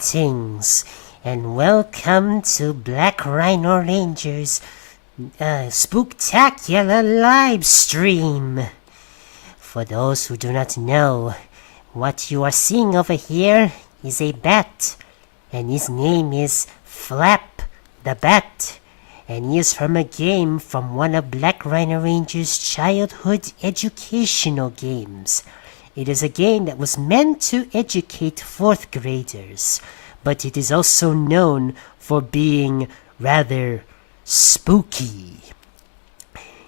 Greetings and welcome to Black Rhino Ranger's Spooktacular live stream. For those who do not know, what you are seeing over here is a bat, and his name is Flap the Bat, and he is from a game from one of Black Rhino Ranger's childhood educational games. It is a game that was meant to educate 4th graders, but it is also known for being rather spooky.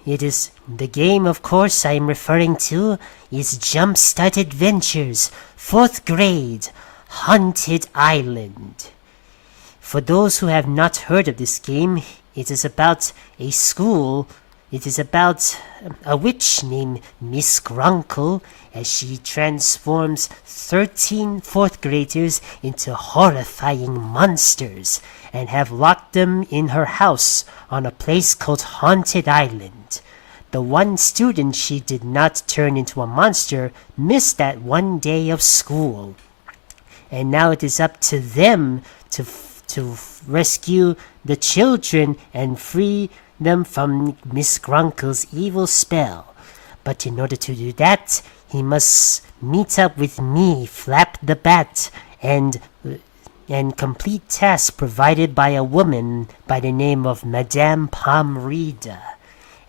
It is the game, of course, I am referring to is Jumpstart Adventures 4th grade Haunted Island. For those who have not heard of this game, it is about a school. It is about a witch named Miss Grunkle as she transforms 13 4th graders into horrifying monsters and have locked them in her house on a place called Haunted Island. The one student she did not turn into a monster missed that one day of school. And now it is up to them to rescue the children and free them from Miss Grunkle's evil spell. But in order to do that, he must meet up with me, Flap the Bat, and complete tasks provided by a woman by the name of Madame Rita.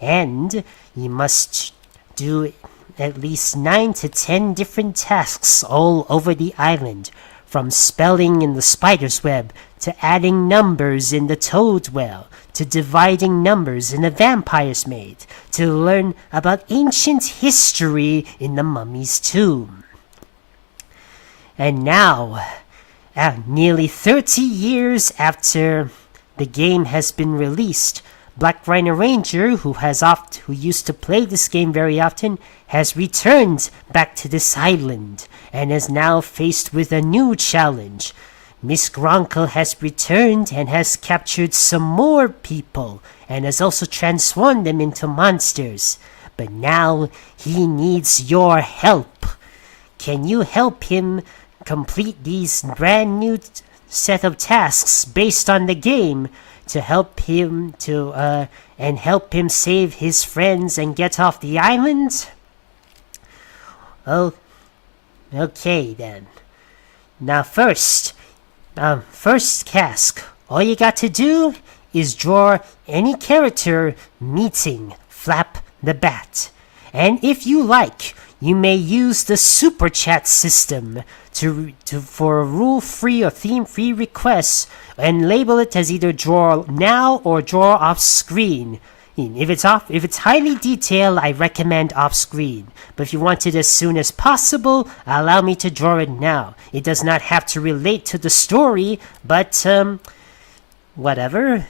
And he must do at least 9 to 10 different tasks all over the island, from spelling in the spider's web, to adding numbers in the toad well, to dividing numbers in the vampire's maid, to learn about ancient history in the mummy's tomb. And now, nearly 30 years after the game has been released, Black Rhino Ranger, who used to play this game very often, has returned back to this island and is now faced with a new challenge. Miss Grunkle has returned and has captured some more people and has also transformed them into monsters. But now he needs your help. Can you help him complete these brand new set of tasks based on the game to help him save his friends and get off the island? Oh, okay then. Now first task, all you got to do is draw any character meeting Flap the Bat. And if you like, you may use the superchat system for rule-free or theme-free requests and label it as either draw now or draw off screen. If it's highly detailed, I recommend off screen. But if you want it as soon as possible, allow me to draw it now. It does not have to relate to the story, but whatever.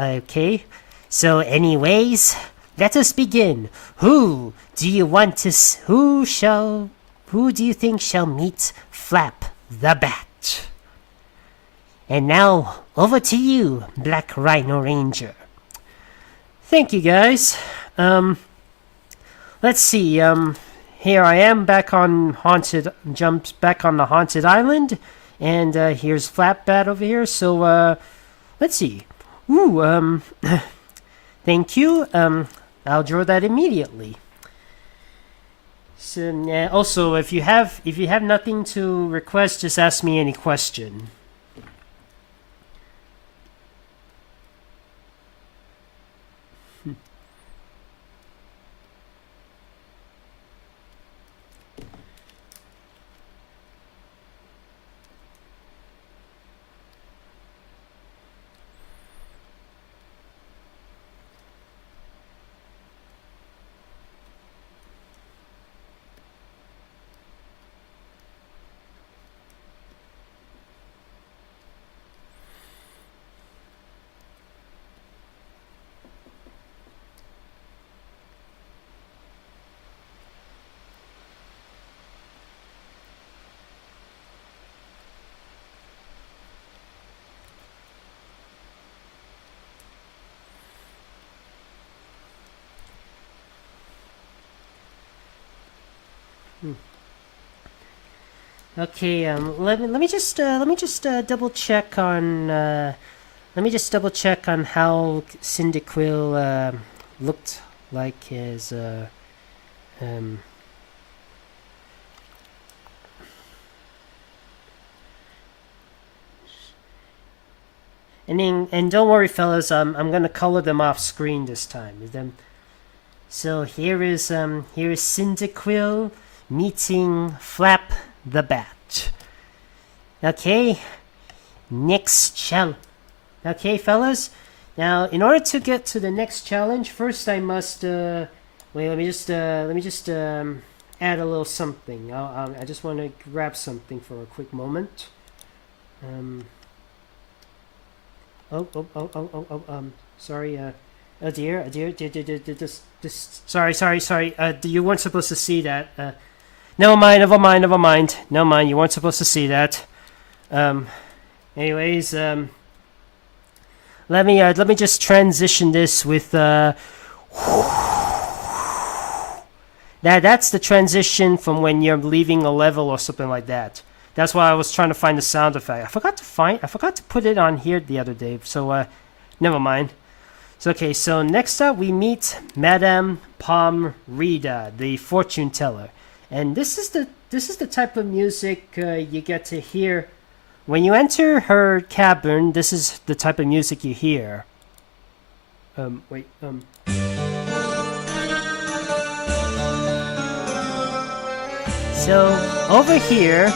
Okay. So anyways, let us begin. Who do you think shall meet Flap the Bat? And now, over to you, Black Rhino Ranger. Thank you, guys. Let's see. Here I am back on the Haunted Island, and here's Flap Bat over here. So let's see. Ooh. Thank you. I'll draw that immediately. So, also, if you have nothing to request, just ask me any question. Okay, let me just double check on how Cyndaquil looked like his um and don't worry fellas, I'm gonna color them off screen this time. So here is Cyndaquil meeting Flap the Bat. Okay, next challenge. Okay, fellas. Now, in order to get to the next challenge, first I must wait. Let me just add a little something. I just want to grab something for a quick moment. Sorry. Oh dear. Sorry. You weren't supposed to see that. Never mind. You weren't supposed to see that. Anyways, let me just transition this with that's the transition from when you're leaving a level or something like that. That's why I was trying to find the sound effect. I forgot to put it on here the other day. So never mind. So okay, so next up we meet Madame Palm Rita, the fortune teller. And this is the type of music you get to hear when you enter her cavern. This is the type of music you hear. So over here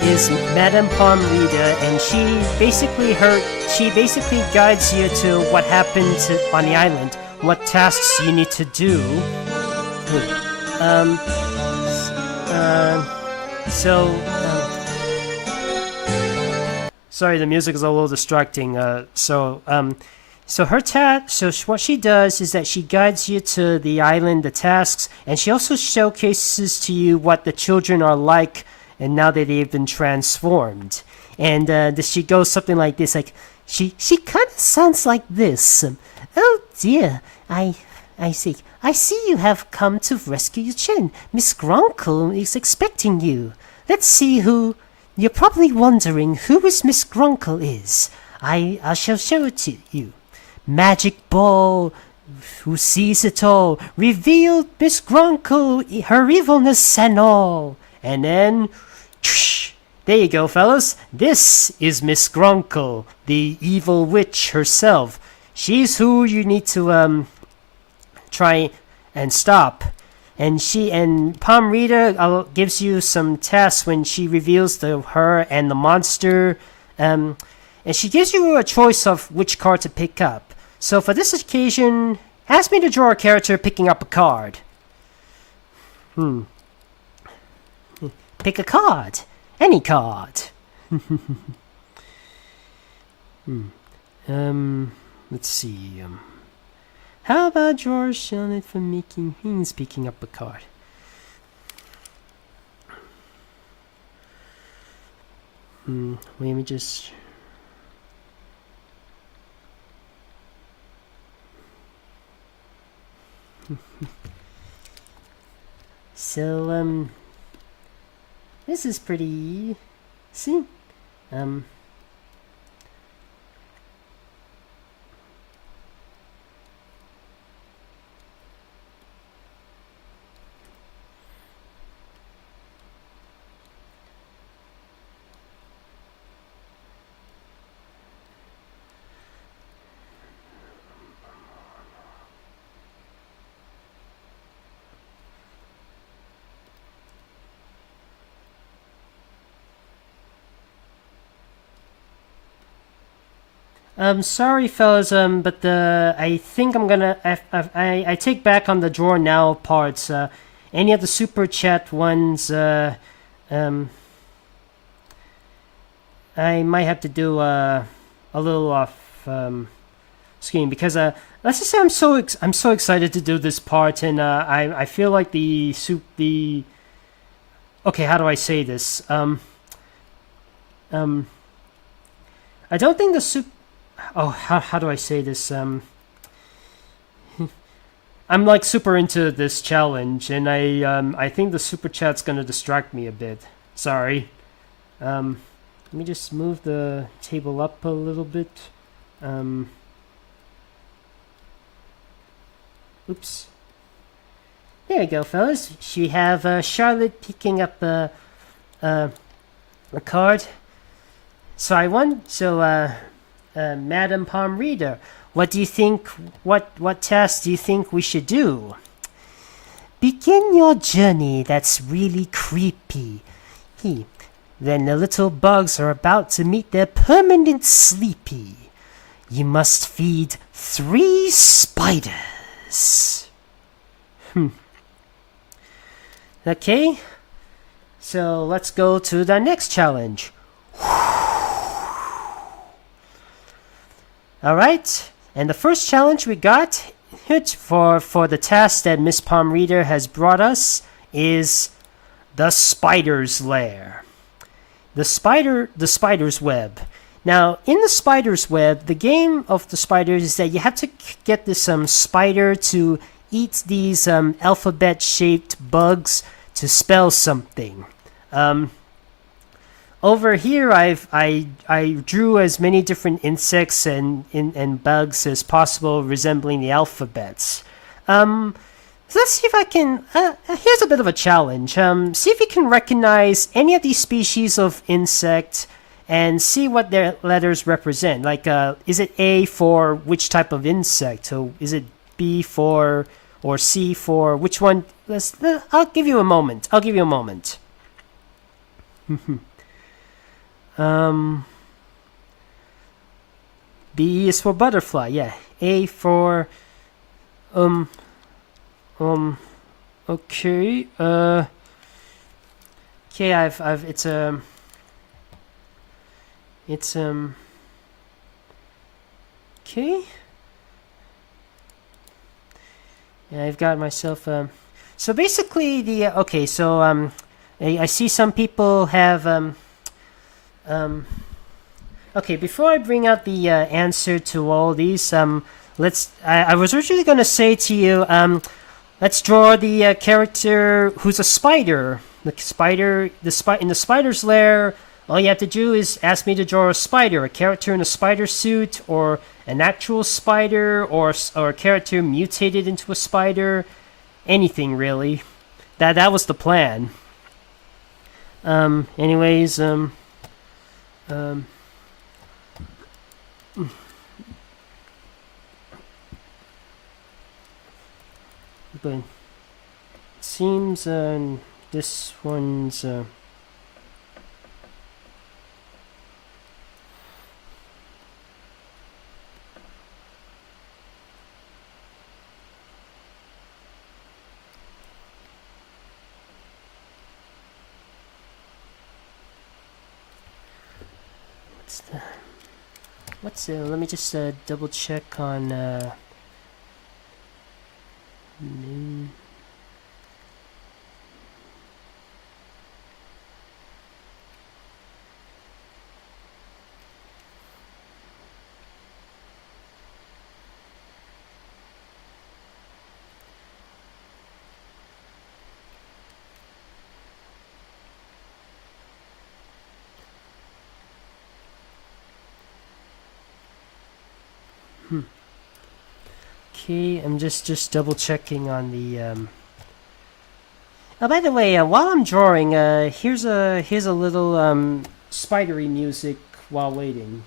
is Madame Palm Rita, and she basically guides you to what happened on the island, what tasks you need to do. Sorry, the music is a little distracting. So what she does is that she guides you to the island, the tasks, and she also showcases to you what the children are like, and now that they've been transformed. And she goes something like this, like she kind of sounds like this. Oh dear, I see. I see you have come to rescue your chin. Miss Grunkle is expecting you. Let's see who. You're probably wondering who Miss Grunkle is. I shall show it to you. Magic ball, who sees it all, revealed Miss Grunkle, her evilness and all. And then, there you go, fellas. This is Miss Grunkle, the evil witch herself. She's who you need to try and stop. And Palm Rita gives you some tasks when she reveals her and the monster. And she gives you a choice of which card to pick up. So for this occasion, ask me to draw a character picking up a card. Pick a card. Any card. Let's see. How about George Shellnet for making things picking up a card? Let me just. So, this is pretty. See? Sorry, fellas, but I think I'm gonna. I take back on the draw now parts. Any of the super chat ones, I might have to do a little off screen because let's just say I'm so excited to do this part, and I feel like okay, how do I say this? I don't think the how do I say this? I'm like super into this challenge, and I think the super chat's gonna distract me a bit. Sorry. Let me just move the table up a little bit. Oops. There you go, fellas. We have Charlotte picking up a card. So I won. So, Madam Palm Reader, what do you think? What task do you think we should do? Begin your journey. That's really creepy. Then the little bugs are about to meet their permanent sleepy. You must feed 3 spiders. Okay, so let's go to the next challenge. Alright, and the first challenge we got for the task that Miss Palm Reader has brought us is the Spider's Lair. The spider's web. Now, in the spider's web, the game of the spiders is that you have to get this spider to eat these alphabet-shaped bugs to spell something. Over here, I drew as many different insects and bugs as possible, resembling the alphabets. Let's see if I can. Here's a bit of a challenge. See if you can recognize any of these species of insect and see what their letters represent. Like, is it A for which type of insect? So is it B for or C for which one? I'll give you a moment. B is for butterfly. Yeah. A for okay. Okay, I've it's okay. Yeah, I've got myself so basically the okay, so I see some people have okay, before I bring out the answer to all these I was originally going to say to you, let's draw the character who's a spider. In the spider's lair, all you have to do is ask me to draw a spider, a character in a spider suit, or an actual spider, or a character mutated into a spider. Anything, really. That was the plan. Anyways, but it seems this one's let me just double check on Okay, I'm just double checking on the Oh, by the way, while I'm drawing, here's a little spidery music while waiting.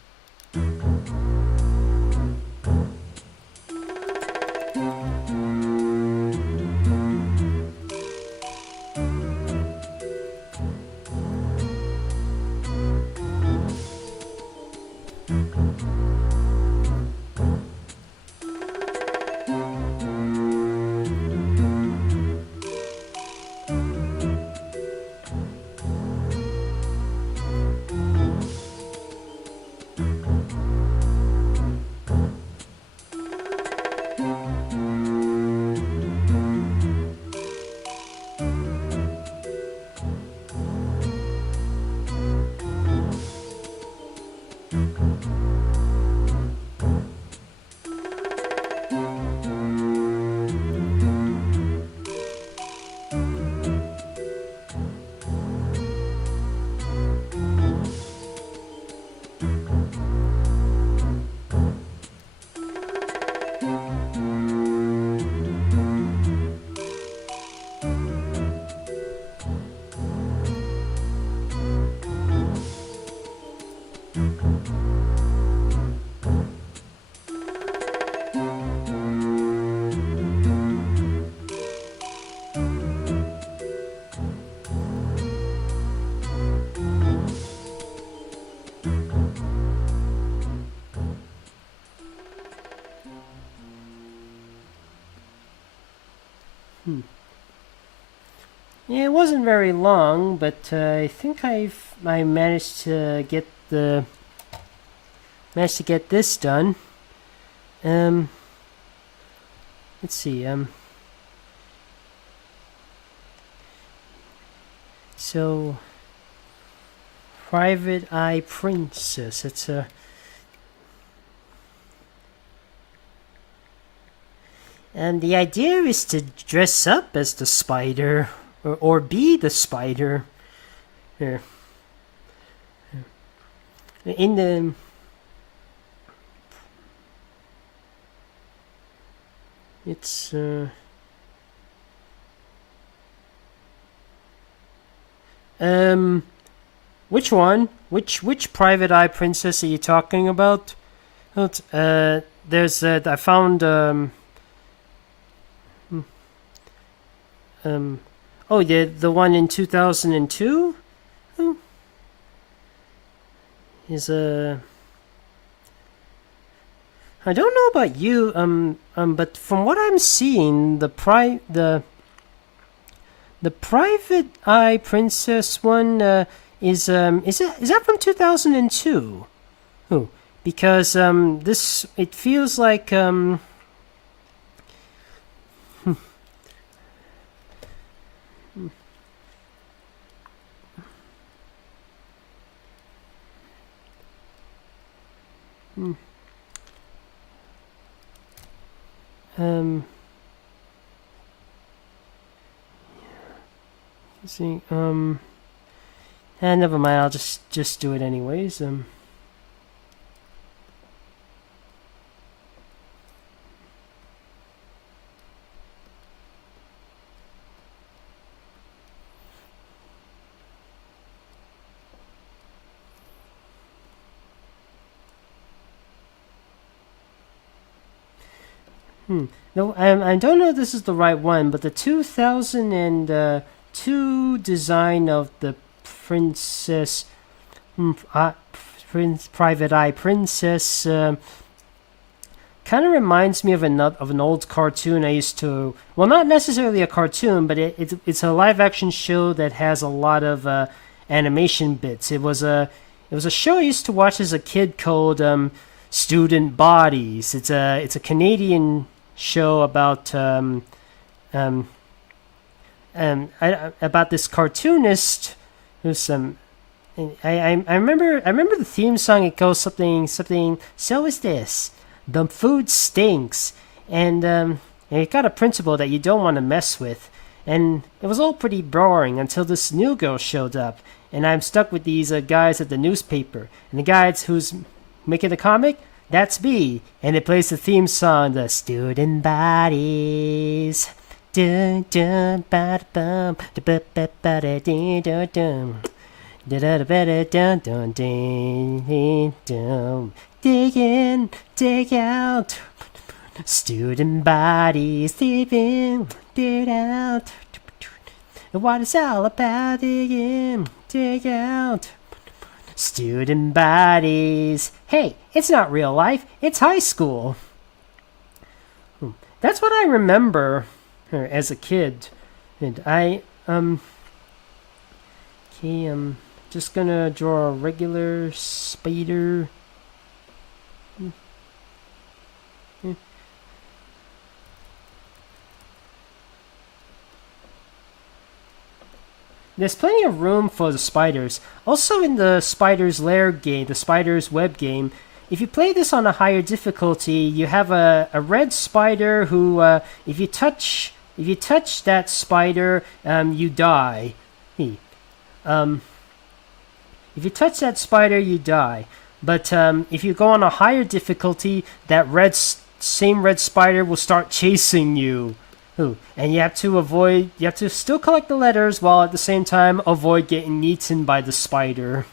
Yeah, it wasn't very long, but I think I managed to get this done. Let's see. So, Private Eye Princess. It's a. And the idea is to dress up as the spider, or be the spider. Here. In the. It's. Which one? Which Private Eye Princess are you talking about? There's. I found. Oh, yeah, the one in 2002? Is I don't know about you, but from what I'm seeing, the Private Eye Princess one, is that from 2002? Oh, because, this, it feels like, see, never mind, I'll just do it anyways, No, I don't know if this is the right one, but the 2002 design of the Princess, Private Eye Princess, kind of reminds me of an old cartoon I used to. Well, not necessarily a cartoon, but it's a live action show that has a lot of animation bits. It was a show I used to watch as a kid called Student Bodies. It's a Canadian show about about this cartoonist who's I remember the theme song. It goes something. So is this. The food stinks, and it got a principal that you don't want to mess with, and it was all pretty boring until this new girl showed up, and I'm stuck with these guys at the newspaper, and the guys who's making the comic. That's me, and it plays the theme song, the Student Bodies. Dun dun ba bum da ba ba ba da dee dun dun da da da ba da dun dun dee dun. Dig in, dig out. Student bodies, dig in, dig out. What it's all about, dig in, dig out. Student bodies. Hey, it's not real life. It's high school. That's what I remember as a kid. And okay, I'm just gonna draw a regular spider. There's plenty of room for the spiders. Also in the Spider's Lair game, the Spider's Web game, if you play this on a higher difficulty, you have a red spider who, if you touch that spider, you die. If you touch that spider, you die. But if you go on a higher difficulty, that same red spider will start chasing you. And you have to still collect the letters while at the same time avoid getting eaten by the spider.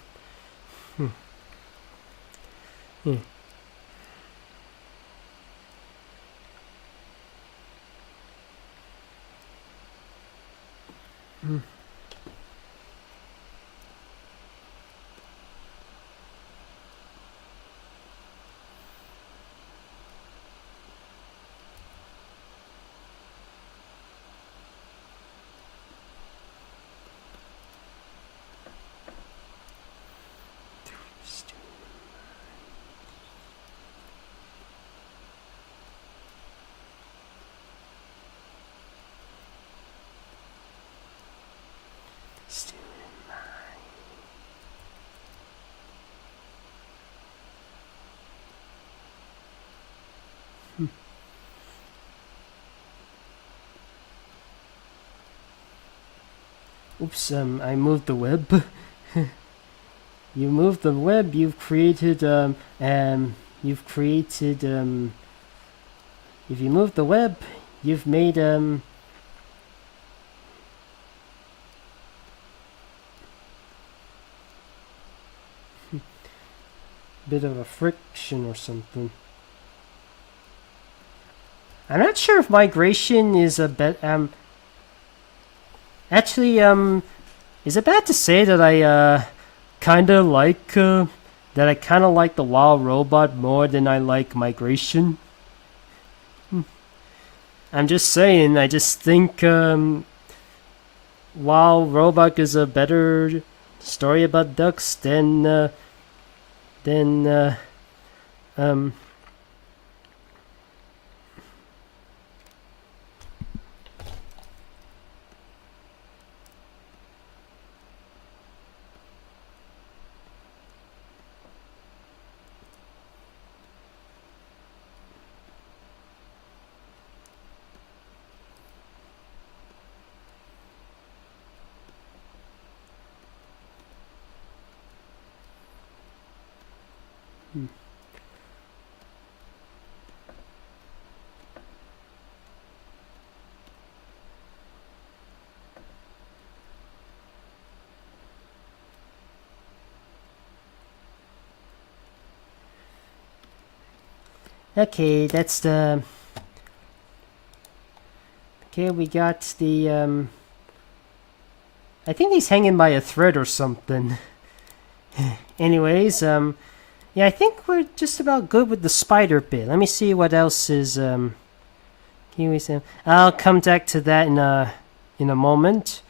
Oops, I moved the web. You moved the web, you've created, if you move the web, you've made, bit of a friction or something. I'm not sure if migration is a bit, actually, is it bad to say that I kind of like the wild robot more than I like migration? I'm just saying, I just think wild robot is a better story about ducks than okay, that's the... Okay, we got the, I think he's hanging by a thread or something. Anyways, yeah, I think we're just about good with the spider bit. Let me see what else is, I'll come back to that in a moment.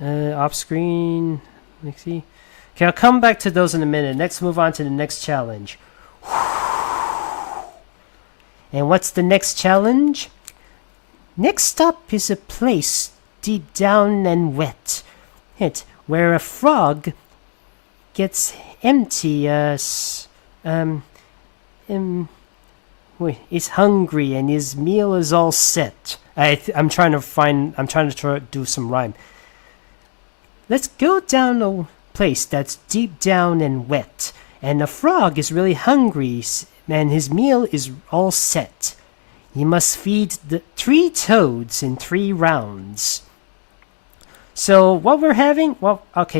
Off screen, let's see. Okay, I'll come back to those in a minute. Let's move on to the next challenge. And what's the next challenge? Next up is a place deep down and wet, where a frog gets empty, is hungry and his meal is all set. I'm trying to do some rhyme. Let's go down a place that's deep down and wet, and the frog is really hungry, and his meal is all set. You must feed the 3 toads in 3 rounds. So what we're having,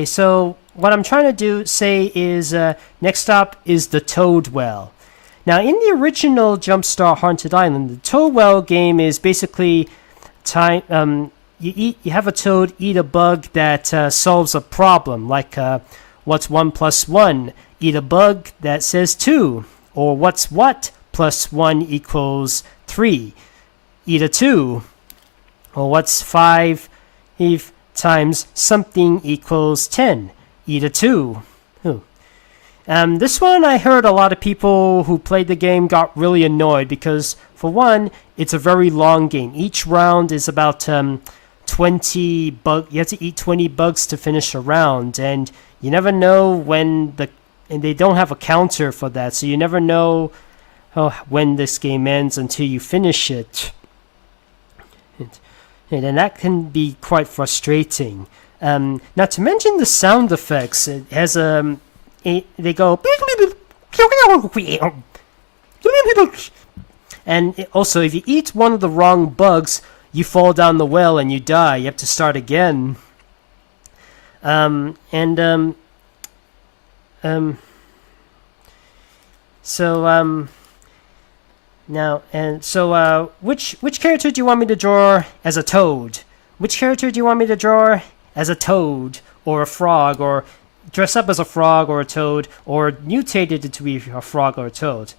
so what I'm trying to say is next stop is the Toad Well. Now in the original Jumpstart Haunted Island, the Toad Well game is basically you have a toad eat a bug that solves a problem, like what's 1 plus 1? Eat a bug that says 2. Or what's what plus 1 equals 3? Eat a 2. Or what's 5 times something equals 10? Eat a 2. This one I heard a lot of people who played the game got really annoyed because, for one, it's a very long game. Each round is about 20 bugs. You have to eat 20 bugs to finish a round, and you never know when and they don't have a counter for that, so you never know when this game ends until you finish it. And that can be quite frustrating. Not to mention the sound effects. It has they go, and also if you eat one of the wrong bugs, you fall down the well and you die. You have to start again. Which character do you want me to draw as a toad? Which character do you want me to draw as a toad or a frog, or dress up as a frog or a toad, or mutated it to be a frog or a toad?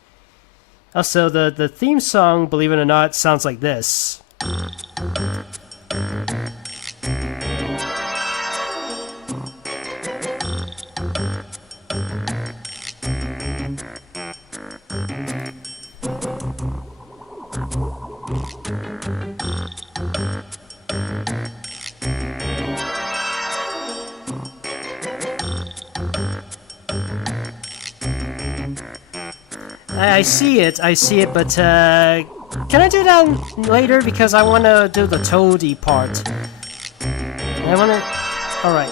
Also, the theme song, believe it or not, sounds like this. I see it, but can I do that later? Because I want to do the toady part. All right.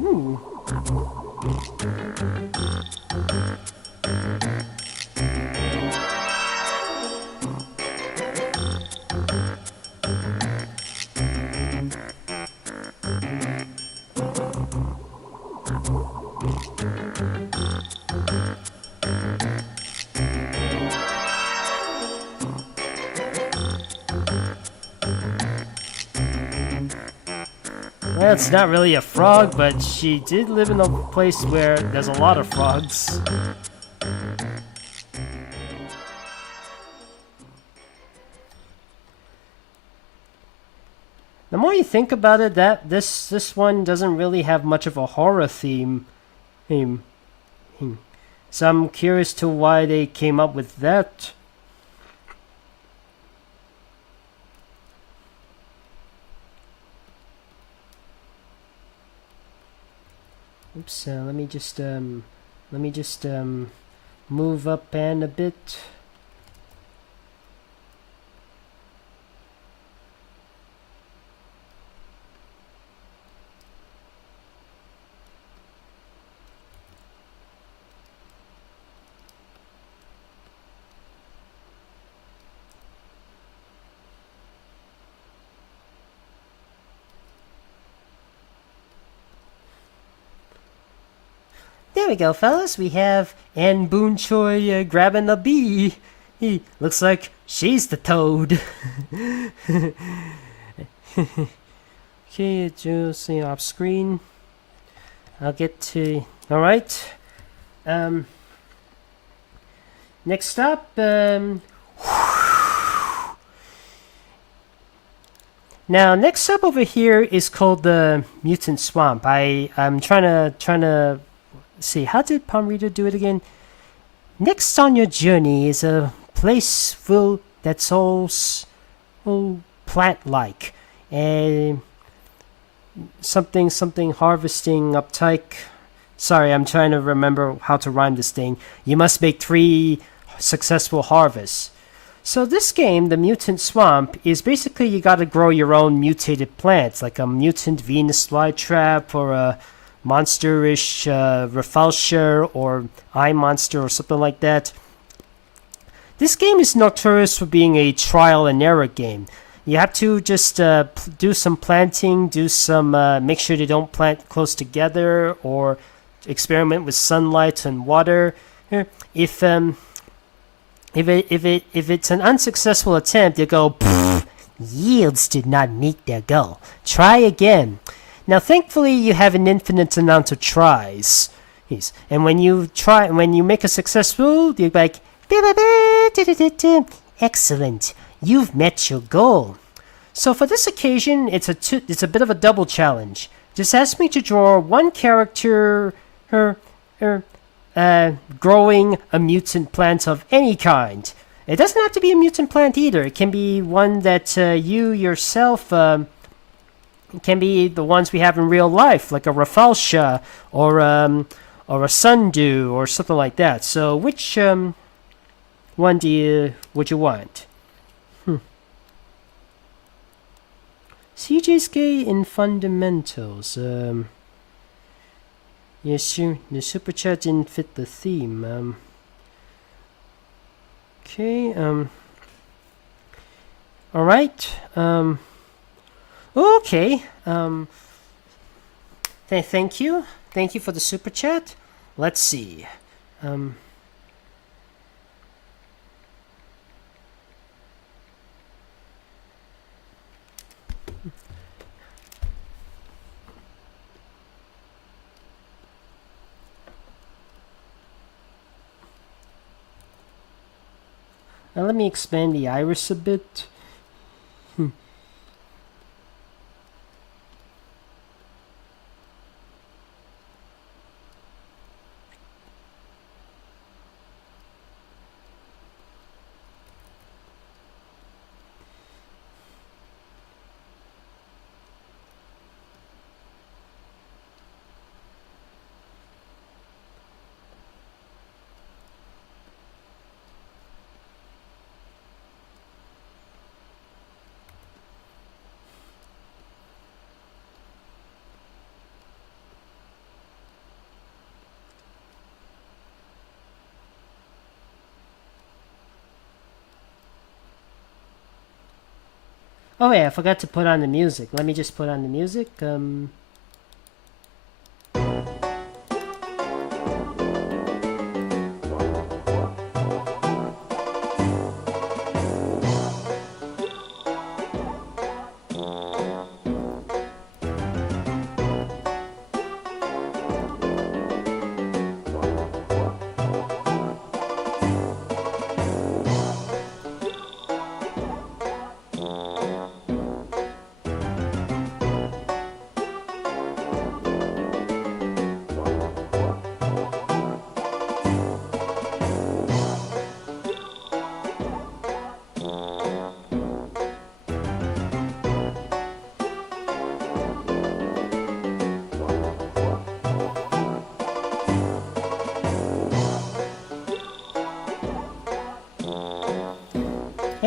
Ooh. Well, it's not really a frog, but she did live in a place where there's a lot of frogs. The more you think about it, that this one doesn't really have much of a horror theme. So I'm curious to why they came up with that. Oops, let me just move up and a bit. There we go, fellas. We have Ann Boon Choi grabbing a bee. He looks like she's the toad. Okay, just see off screen. I'll get to. All right. Next up. Now, next up over here is called the Mutant Swamp. I'm trying to see, how did Rita do it again? Next on your journey is a place that's all plant-like, and something harvesting uptake. Sorry, I'm trying to remember how to rhyme this thing. You must make 3 successful harvests. So this game, the Mutant Swamp, is basically you gotta grow your own mutated plants, like a mutant Venus flytrap or a monsterish Refulsure or Eye Monster or something like that. This game is notorious for being a trial and error game. You have to just do some planting, make sure they don't plant close together, or experiment with sunlight and water. If it's an unsuccessful attempt, you go, yields did not meet their goal. Try again. Now, thankfully, you have an infinite amount of tries. And when you make a successful, you're like, excellent, you've met your goal. So for this occasion, it's a bit of a double challenge. Just ask me to draw one character, growing a mutant plant of any kind. It doesn't have to be a mutant plant either. It can be one that you yourself. It can be the ones we have in real life, like a Refulsure or a Sundew or something like that. So which one would you want? CJ's gay in fundamentals. Yes, the super chat didn't fit the theme. Okay. All right. Okay. Thank you. Thank you for the super chat. Let's see. Now let me expand the iris a bit. Oh wait, I forgot to put on the music. Let me just put on the music.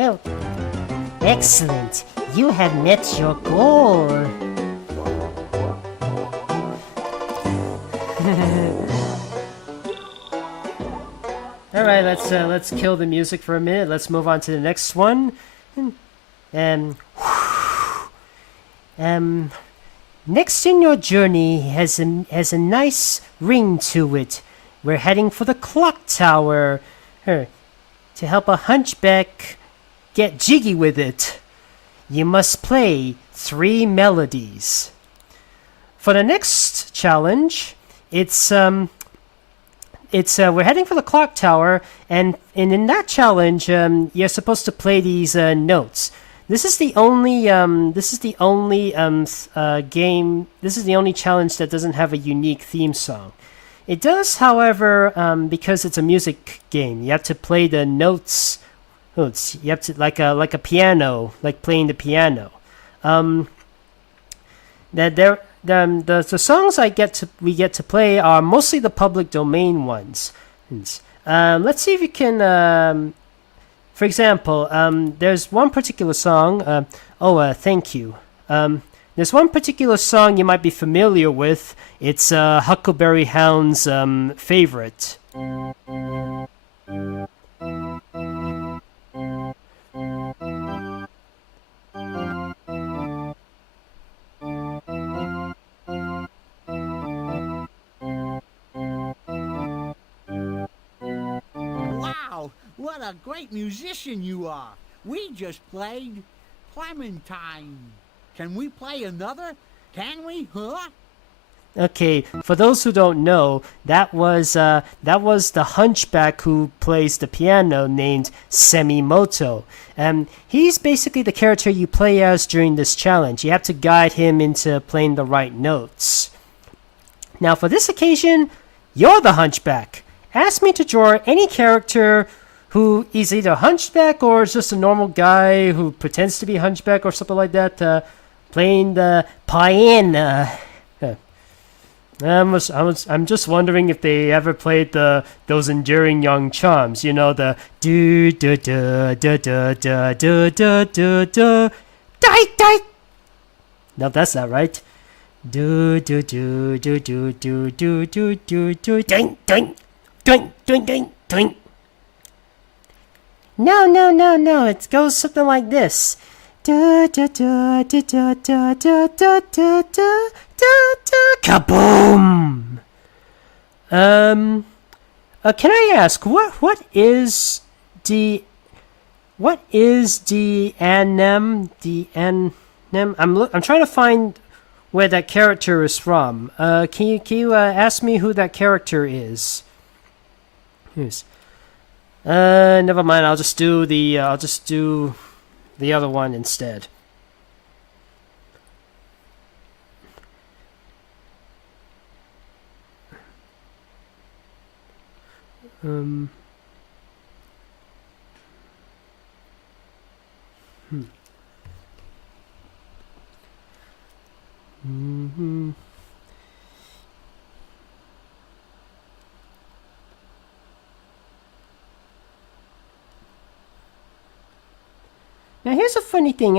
Oh, excellent. You have met your goal. Alright, let's kill the music for a minute. Let's move on to the next one. Next in your journey has a nice ring to it. We're heading for the clock tower. To help a hunchback get jiggy with it, you must play 3 melodies. For the next challenge, it's we're heading for the clock tower, and in that challenge, you're supposed to play these notes. This is the only game. This is the only challenge that doesn't have a unique theme song. It does, however, because it's a music game. You have to play the notes. You have to like a piano, like playing the piano. The songs we get to play are mostly the public domain ones. Let's see if you can. For example, there's one particular song. Thank you. There's one particular song you might be familiar with. It's Huckleberry Hound's favorite. Wow, what a great musician you are. We just played Clementine. Can we play another? Can we, huh? Okay, for those who don't know, that was the hunchback who plays the piano named Semimoto. He's basically the character you play as during this challenge. You have to guide him into playing the right notes. Now, for this occasion, you're the hunchback. Ask me to draw any character who is either hunchback or is just a normal guy who pretends to be hunchback or something like that, playing the piano. I'm just wondering if they ever played those enduring young charms, you know, the do do do do do do do do do do die die. No, that's not right. Do do do do do do do do do do ding ding ding ding ding ding. No. It goes something like this. Da da da da da da da da da da da kaboom! Can I ask what is the anem? I'm trying to find where that character is from. Can you ask me who that character is? Never mind. I'll just do the other one instead. Now here's a funny thing.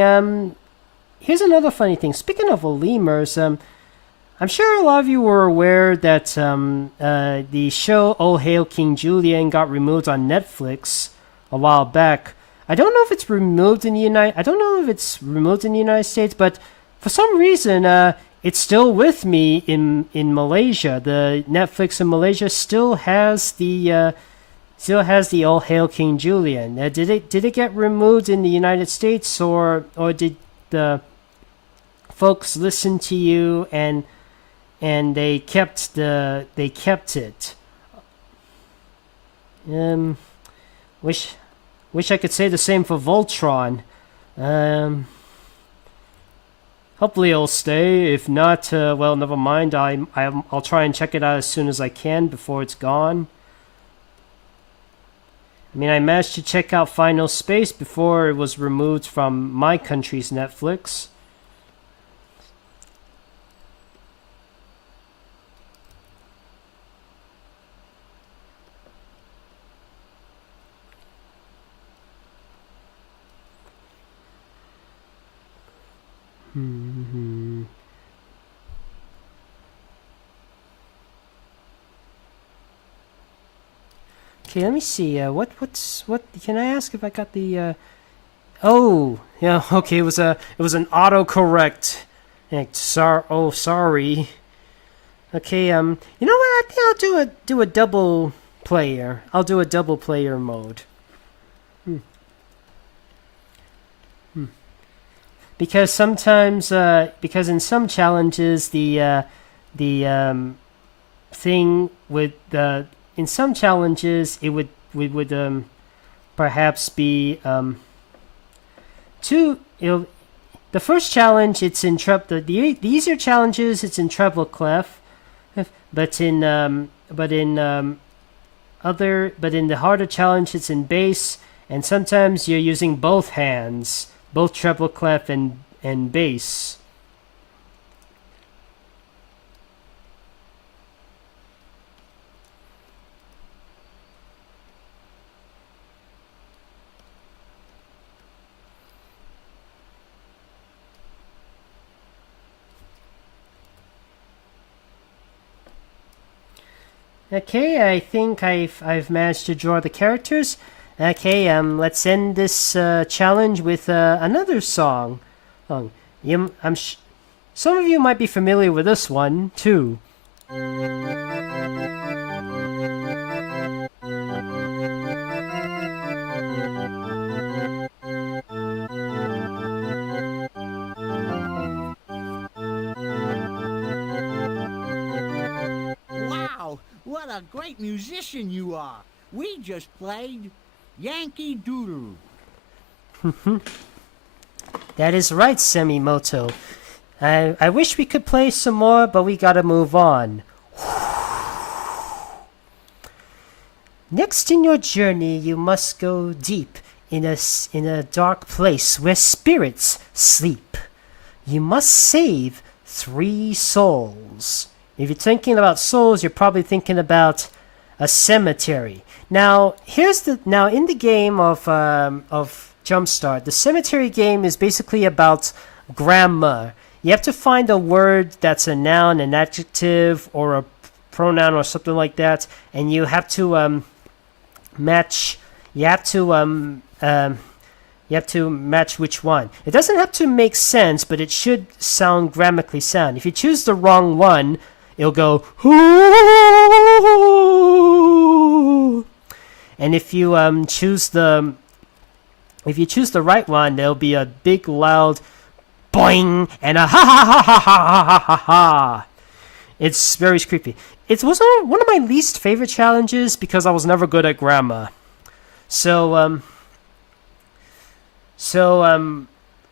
Here's another funny thing. Speaking of lemurs, I'm sure a lot of you were aware that the show Oh Hail King Julian got removed on Netflix a while back. I don't know if it's removed in the United States, but for some reason, it's still with me in Malaysia. The Netflix in Malaysia still has the All Hail King Julian. Did it get removed in the United States, or did the folks listen to you and they kept it? Wish I could say the same for Voltron. Hopefully it'll stay. If not, well, never mind. I'll try and check it out as soon as I can before it's gone. I mean, I managed to check out Final Space before it was removed from my country's Netflix. Okay, let me see. What can I ask if I got the? Oh, yeah. Okay, it was an autocorrect. Sorry. Okay. You know what? I think I'll do a double player. I'll do a double player mode. Because sometimes, because in some challenges, the thing with the in some challenges it would perhaps be two. The first challenge, it's in treble. The easier challenges, it's in treble clef, but in the harder challenge, it's in bass, and sometimes you're using both hands, both treble clef and bass. Okay, I think I've managed to draw the characters. Okay, let's end this challenge with another song. Some of you might be familiar with this one too. Wow, what a great musician you are. We just played Yankee Doodle. That is right, Semimoto. I wish we could play some more, but we gotta move on. Next in your journey, you must go deep in a dark place where spirits sleep. You must save 3 souls. If you're thinking about souls, you're probably thinking about a cemetery. Now, in the game of Jumpstart, the cemetery game is basically about grammar. You have to find a word that's a noun, an adjective, or a pronoun, or something like that, and you have to match. You have to match which one. It doesn't have to make sense, but it should sound grammatically sound. If you choose the wrong one, it'll go hoo. And if you choose the right one, there'll be a big loud boing and a ha ha ha ha ha ha ha ha. It's very creepy. It was one of my least favorite challenges because I was never good at grammar. So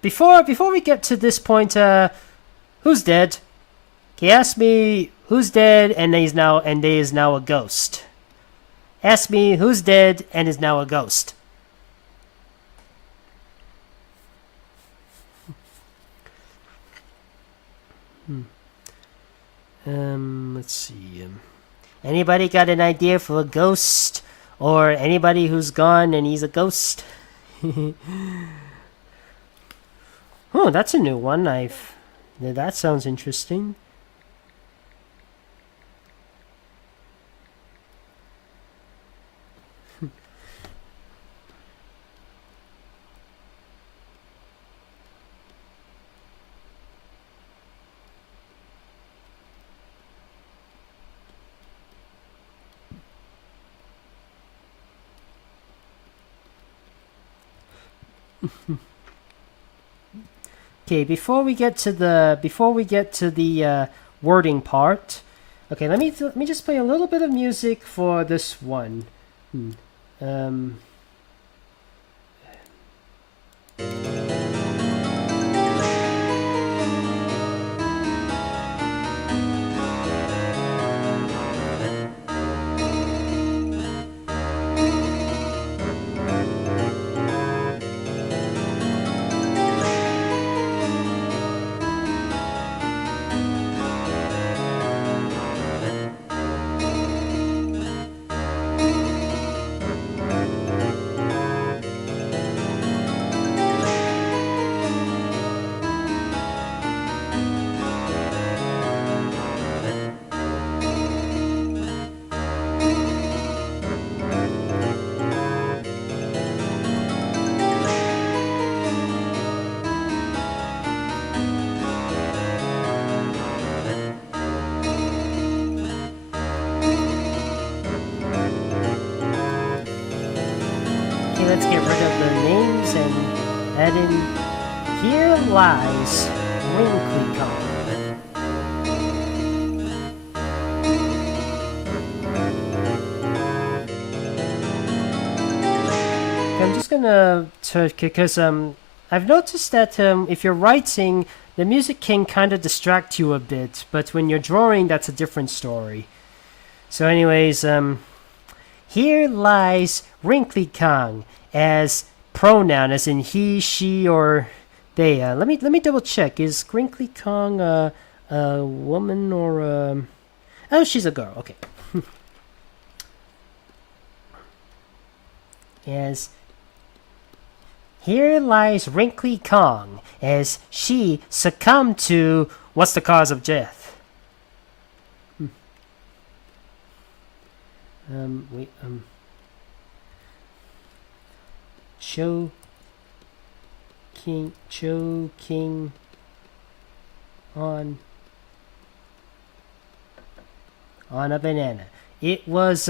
before we get to this point, who's dead? He asked me who's dead and is now a ghost. Ask me who's dead and is now a ghost. Let's see. Anybody got an idea for a ghost? Or anybody who's gone and he's a ghost? Oh, that's a new one. That sounds interesting. Okay, before we get to the wording part, okay, let me just play a little bit of music for this one. Um. Let's get rid of the names and add in Here Lies Wrinkley Kong. I'm just gonna because I've noticed that if you're writing, the music can kind of distract you a bit, but when you're drawing, that's a different story. So anyways, Here Lies Wrinkley Kong as pronoun, as in he, she, or they. Let me double check. Is Wrinkley Kong a woman or a... Oh, she's a girl. Okay. As here lies Wrinkley Kong as she succumbed to what's the cause of death? Choking on a banana. It was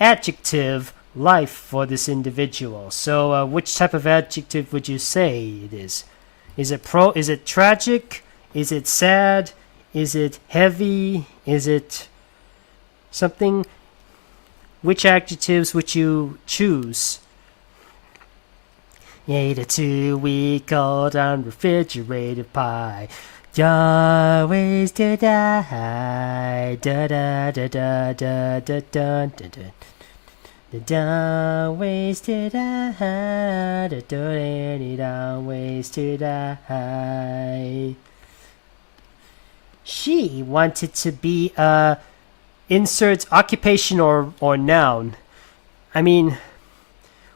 adjective life for this individual. So which type of adjective would you say it is? Is it tragic? Is it sad? Is it heavy? Is it something? Which adjectives would you choose? Ate a 2-week-old unrefrigerated pie. Your ways to die. Da da da da da da da da da. The dumb ways to die. The dirty dumb ways to die. She wanted to be insert occupation or noun. I mean,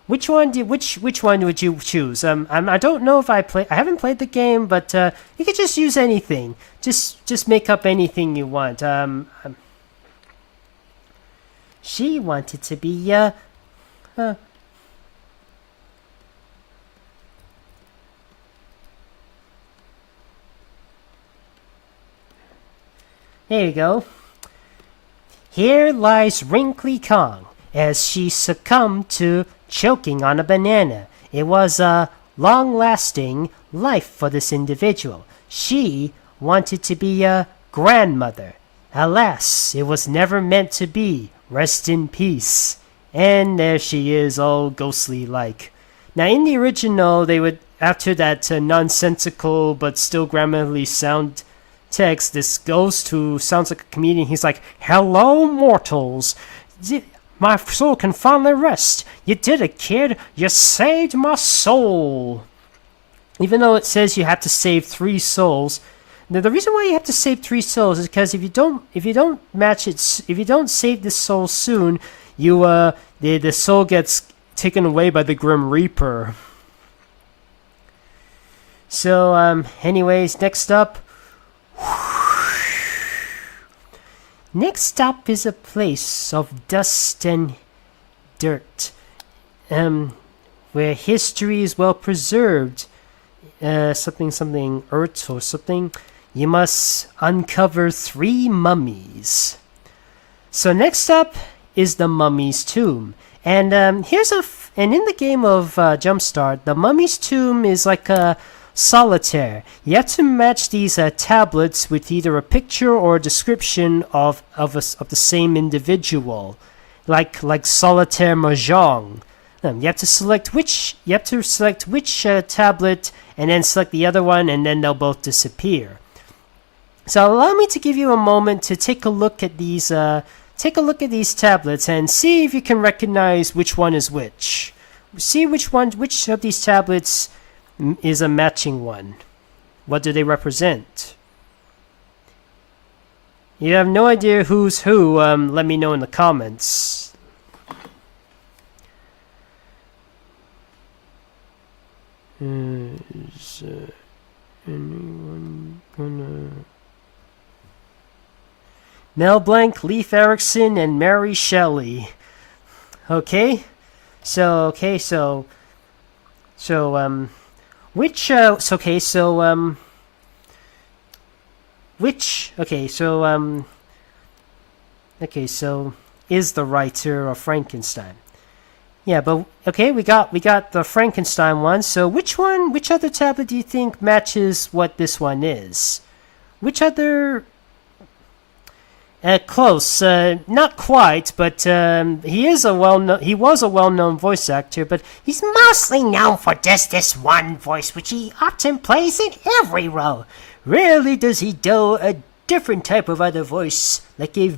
which one would you choose? I don't know if I haven't played the game, but you could just use anything. Just make up anything you want. She wanted to be There you go. Here lies Wrinkley Kong as she succumbed to choking on a banana. It was a long-lasting life for this individual. She wanted to be a grandmother. Alas, it was never meant to be. Rest in peace. And there she is, all ghostly-like. Now, in the original, they would, after that nonsensical but still grammatically sound text, this ghost who sounds like a comedian, he's like, "Hello, mortals. My soul can finally rest. You did it, kid. You saved my soul." Even though it says you have to save 3 souls, now the reason why you have to save 3 souls is because if you don't match it, if you don't save the soul soon, the soul gets taken away by the Grim Reaper. So anyways, next up is a place of dust and dirt, where history is well preserved. Something earth or something. You must uncover 3 mummies. So next up is the mummy's tomb, And and in the game of Jumpstart, the mummy's tomb is like a solitaire. You have to match these tablets with either a picture or a description of the same individual, like solitaire mahjong. You have to select which tablet, and then select the other one, and then they'll both disappear. So allow me to give you a moment to take a look at these tablets and see if you can recognize which one is which. See which of these tablets is a matching one. What do they represent? You have no idea who's who, let me know in the comments. Is anyone gonna... Mel Blanc, Leif Erikson, and Mary Shelley. Okay, so is the writer of Frankenstein? Yeah, but okay, we got the Frankenstein one. So which other tablet do you think matches what this one is? Which other? Close, not quite, but he was a well-known voice actor, but he's mostly known for just this one voice, which he often plays in every role. Rarely does he do a different type of other voice, like a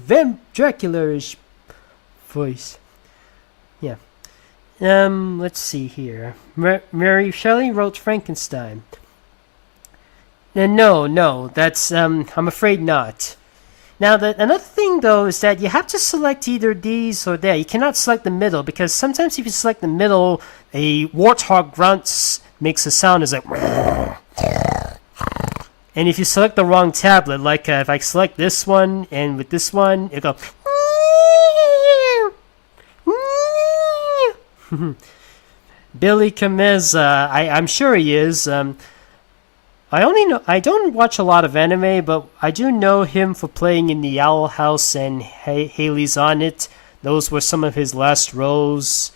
Dracula-ish voice. Yeah. Let's see here. Mary Shelley wrote Frankenstein. No, that's I'm afraid not. Now, another thing, though, is that you have to select either these or that. You cannot select the middle, because sometimes if you select the middle, a warthog grunts makes a sound as like... And if you select the wrong tablet, like if I select this one, and with this one, it goes... Billy Kameza, I'm sure he is. I don't watch a lot of anime, but I do know him for playing in the Owl House and Haley's on It. Those were some of his last roles.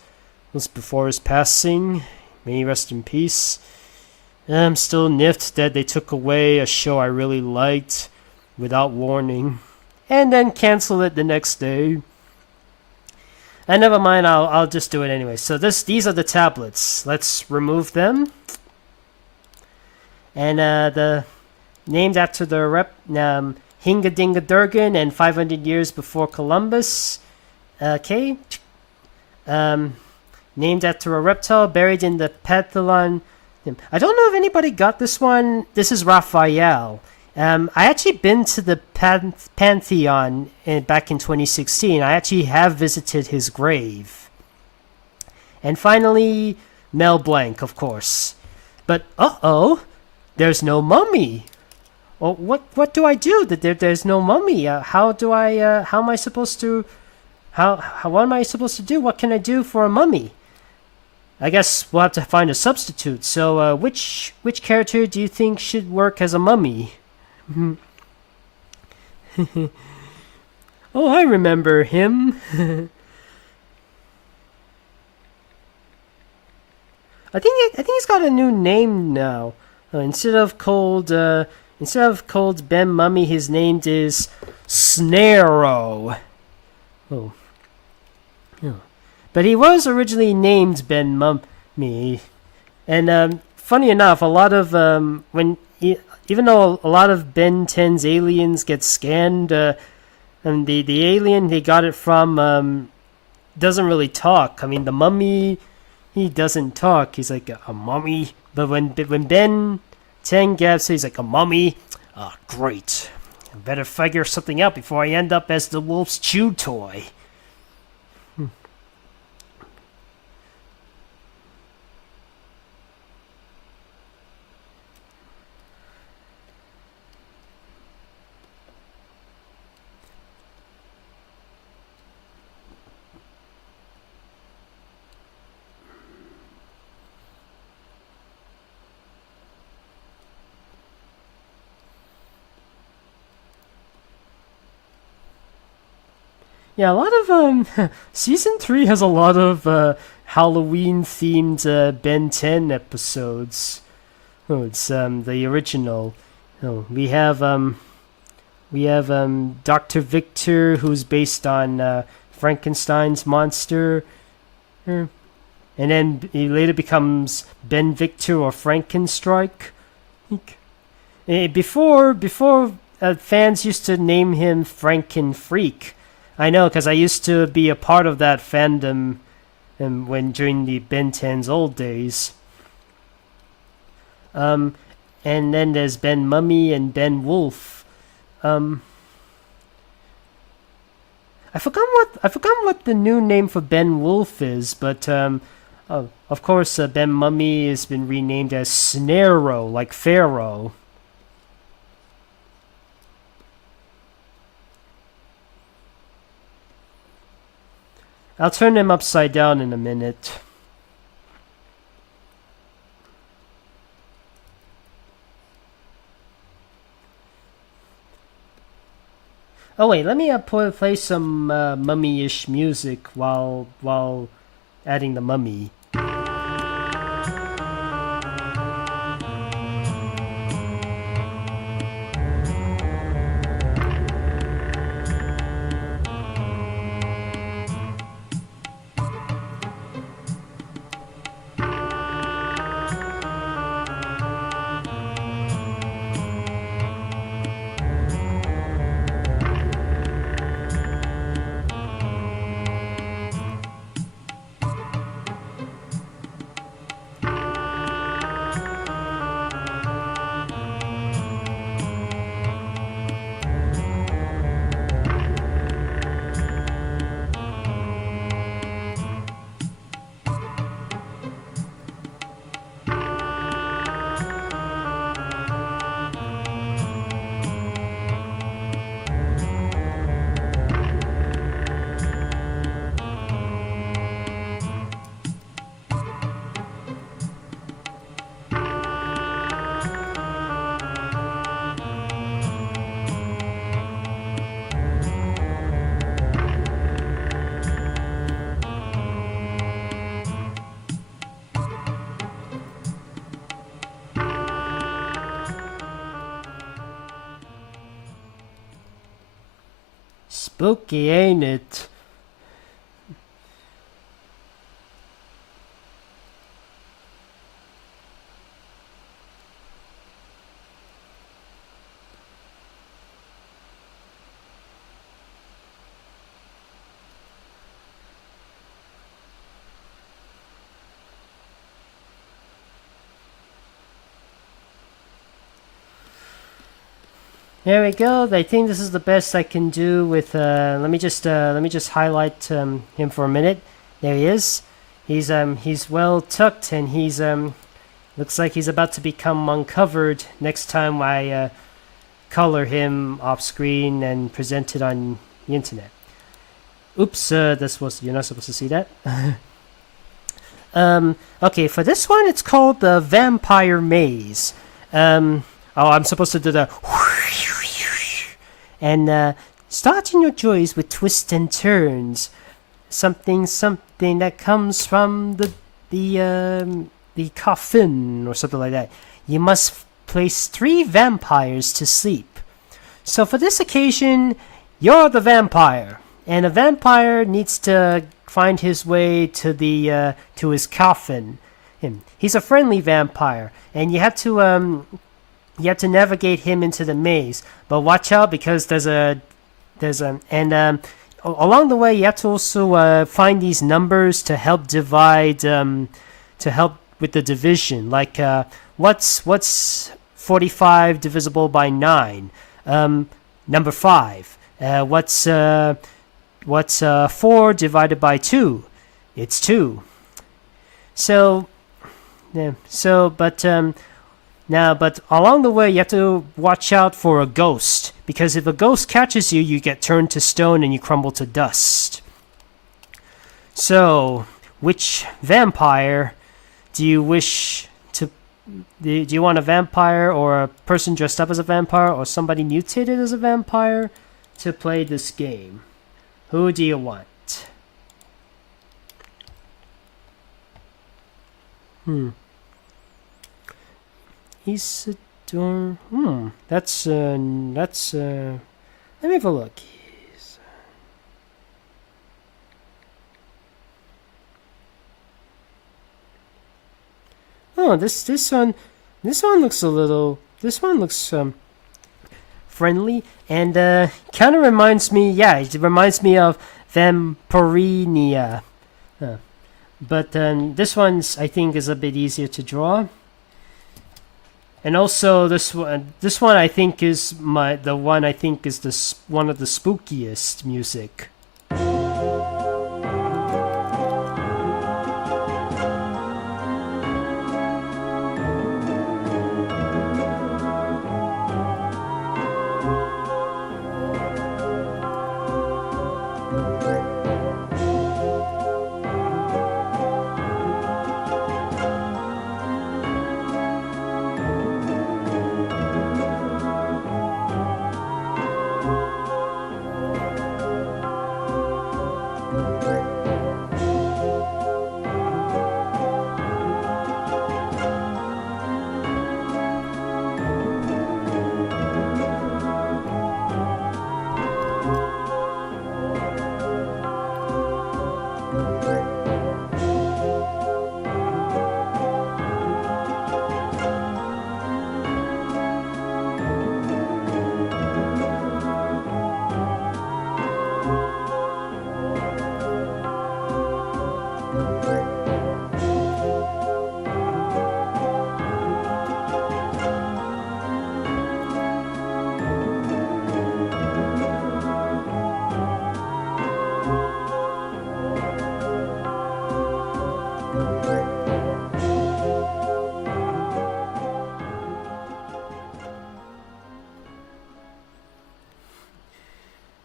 It was before his passing. May he rest in peace. I'm still niffed that they took away a show I really liked without warning, and then cancel it the next day. And never mind, I'll just do it anyway. So these are the tablets. Let's remove them. And named after the Hinga Dinga Durgan and 500 years before Columbus. Okay. Named after a reptile buried in the Pantheon. I don't know if anybody got this one. This is Raphael. I actually been to the Pantheon back in 2016. I actually have visited his grave. And finally, Mel Blanc, of course. But there's no mummy. Well, what do I do? There's no mummy. What am I supposed to do? What can I do for a mummy? I guess we'll have to find a substitute. So, which character do you think should work as a mummy? Oh, I remember him. I think he's got a new name now. Instead of called Ben Mummy, his name is Snarrow. Oh. But he was originally named Ben Mummy, and funny enough, a lot of even though a lot of Ben 10's aliens get scanned, and the alien they got it from doesn't really talk. I mean, the mummy, he doesn't talk. He's like a mummy. But when Ben 10 gets, he's like a mummy. Great. I better figure something out before I end up as the wolf's chew toy. Yeah, a lot of season 3 has a lot of Halloween themed Ben 10 episodes. Oh, it's the original. Oh, we have Dr. Victor, who's based on Frankenstein's monster. And then he later becomes Ben Victor or Frankenstrike. Before fans used to name him Frankenfreak. I know, because I used to be a part of that fandom during the Ben 10's old days. And then there's Ben Mummy and Ben Wolf. I forgot what the new name for Ben Wolf is, but of course Ben Mummy has been renamed as Snarrow, like Pharaoh. I'll turn him upside down in a minute. Oh wait, let me play some mummy-ish music while adding the mummy. Spooky, ain't it? There we go. I think this is the best I can do with. Let me just highlight him for a minute. There he is. He's well tucked and he's looks like he's about to become uncovered next time I color him off screen and present it on the internet. Oops, you're not supposed to see that. Okay, for this one it's called the Vampire Maze. Oh, I'm supposed to do the. And starting your joys with twists and turns, something that comes from the coffin or something like that. You must place 3 vampires to sleep. So for this occasion, you're the vampire, and a vampire needs to find his way to his coffin. He's a friendly vampire, and you have to navigate him into the maze, but watch out because along the way you have to also find these numbers to help divide, to help with the division. Like what's 45 divisible by 9? Number 5. What's 4 divided by 2? It's 2. But along the way, you have to watch out for a ghost, because if a ghost catches you, you get turned to stone and you crumble to dust. So, which vampire do you wish to... Do you want a vampire or a person dressed up as a vampire or somebody mutated as a vampire to play this game? Who do you want? Isidore. That's let me have a look. Oh, this one looks a little. This one looks friendly and kind of reminds me. Yeah, it reminds me of Vampirinia. But this one's, I think, is a bit easier to draw. And also this one I think is the one I think is one of the spookiest music.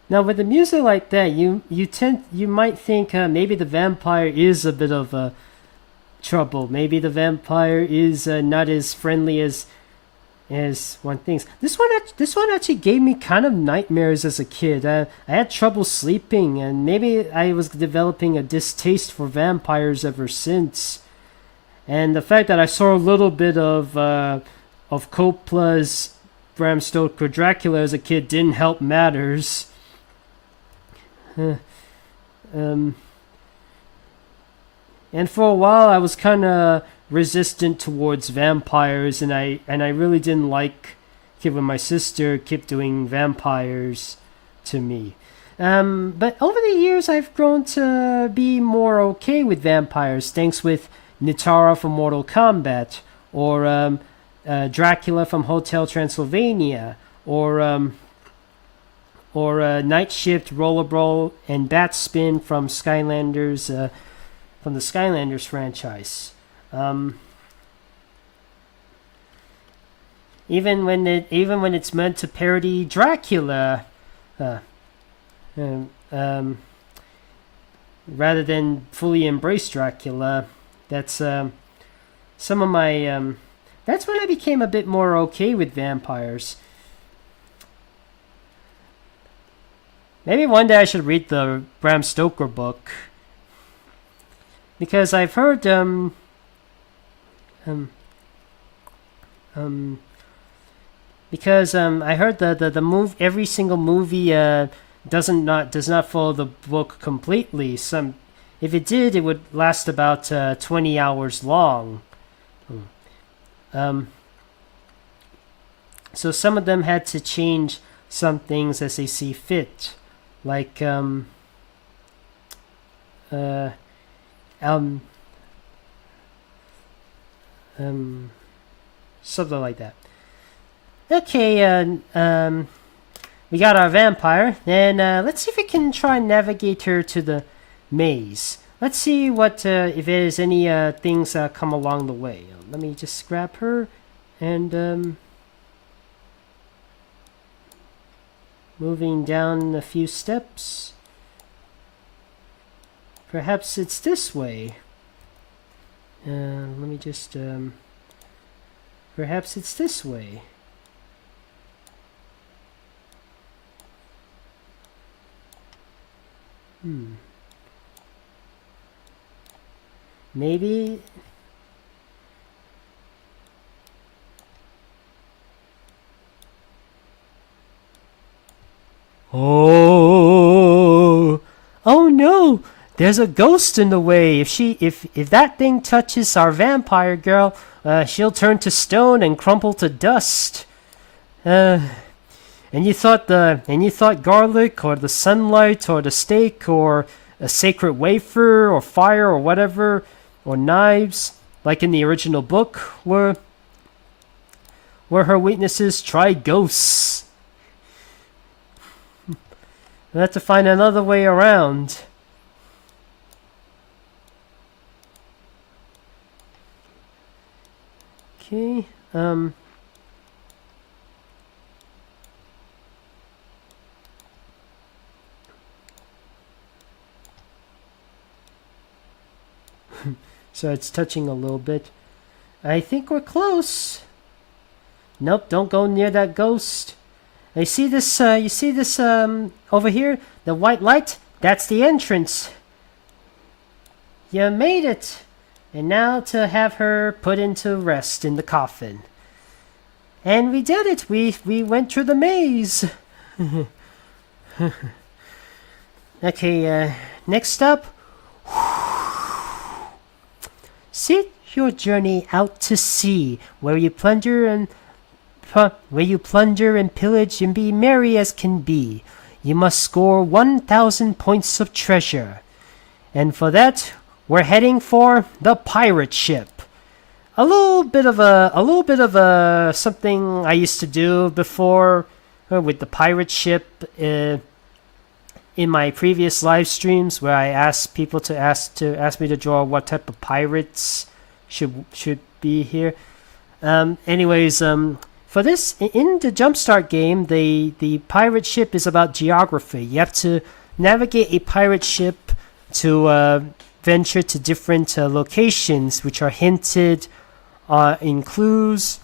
Now, with the music like that, you might think maybe the vampire is a bit of trouble. Maybe the vampire is not as friendly as one thinks. This one actually gave me kind of nightmares as a kid. I had trouble sleeping, and maybe I was developing a distaste for vampires ever since. And the fact that I saw a little bit of Coppola's Bram Stoker Dracula as a kid didn't help matters. And for a while I was kind of resistant towards vampires, and I really didn't like it when my sister kept doing vampires to me. But over the years I've grown to be more okay with vampires, thanks with Nitara from Mortal Kombat, or Dracula from Hotel Transylvania, or Night Shift, Rollerball, and Batspin from Skylanders, from the Skylanders franchise. Even when it's meant to parody Dracula, rather than fully embrace Dracula, that's some of my. That's when I became a bit more okay with vampires. Maybe one day I should read the Bram Stoker book, because I've heard because I heard the move every single movie does not follow the book completely. If it did, it would last about 20 hours long. So some of them had to change some things as they see fit. Like something like that. Okay, we got our vampire. Then let's see if we can try and navigate her to the maze. Let's see what if there's any things come along the way. Let me just grab her and moving down a few steps. Perhaps it's this way. Let me just... perhaps it's this way. Maybe. Oh no! There's a ghost in the way. If that thing touches our vampire girl, she'll turn to stone and crumple to dust. And you thought garlic or the sunlight or the steak or a sacred wafer or fire or whatever or knives, like in the original book, were her weaknesses. Try ghosts. We'll have to find another way around. Okay, so it's touching a little bit. I think we're close. Nope, don't go near that ghost. You see this over here? The white light? That's the entrance. You made it. And now to have her put into rest in the coffin. And we did it. We went through the maze. Okay, next up. Set your journey out to sea, where you plunder and pillage and be merry as can be. You must score 1,000 points of treasure. And for that, we're heading for the pirate ship. A little bit of a something I used to do before with the pirate ship in my previous live streams, where I asked people to ask me to draw what type of pirates should be here. Anyways, for this, in the Jumpstart game, the pirate ship is about geography. You have to navigate a pirate ship to venture to different locations, which are hinted in clues.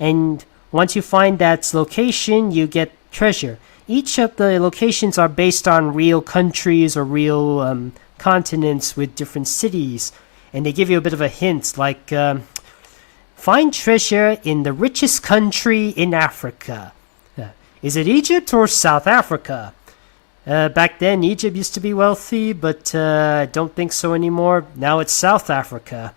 And once you find that location, you get treasure. Each of the locations are based on real countries or real continents with different cities. And they give you a bit of a hint, like, find treasure in the richest country in Africa. Is it Egypt or South Africa? Back then, Egypt used to be wealthy, but I don't think so anymore. Now it's South Africa.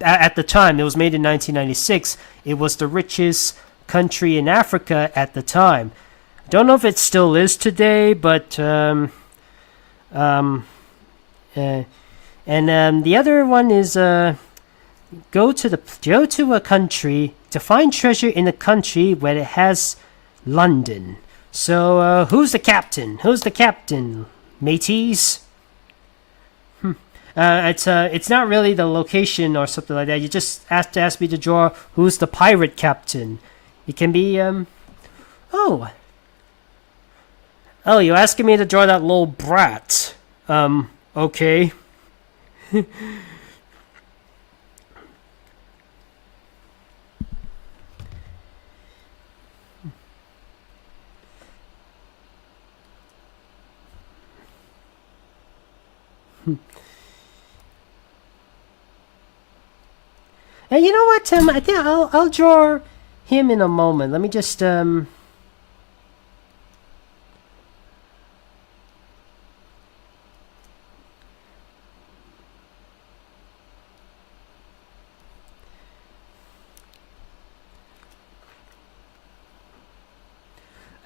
At the time, it was made in 1996. It was the richest country in Africa at the time. Don't know if it still is today, but the other one is go to a country to find treasure in a country where it has London. So, who's the captain? Who's the captain, mateys? It's not really the location or something like that. You just have to ask me to draw who's the pirate captain. It can be, Oh, you're asking me to draw that little brat. Okay. And you know what, I think I'll draw him in a moment. Let me just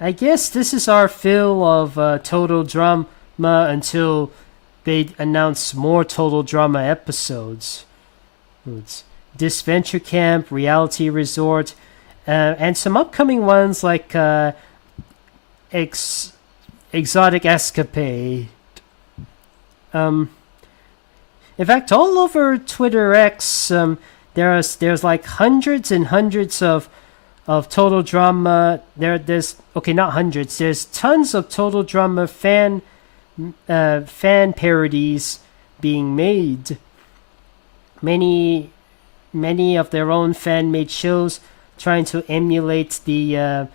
I guess this is our fill of Total Drama until they announce more Total Drama episodes. Disventure Camp, Reality Resort, and some upcoming ones like Exotic Escapade. In fact, all over Twitter X, there's like hundreds and hundreds of Total Drama. There's okay, not hundreds. There's tons of Total Drama fan parodies being made. Many of their own fan-made shows trying to emulate the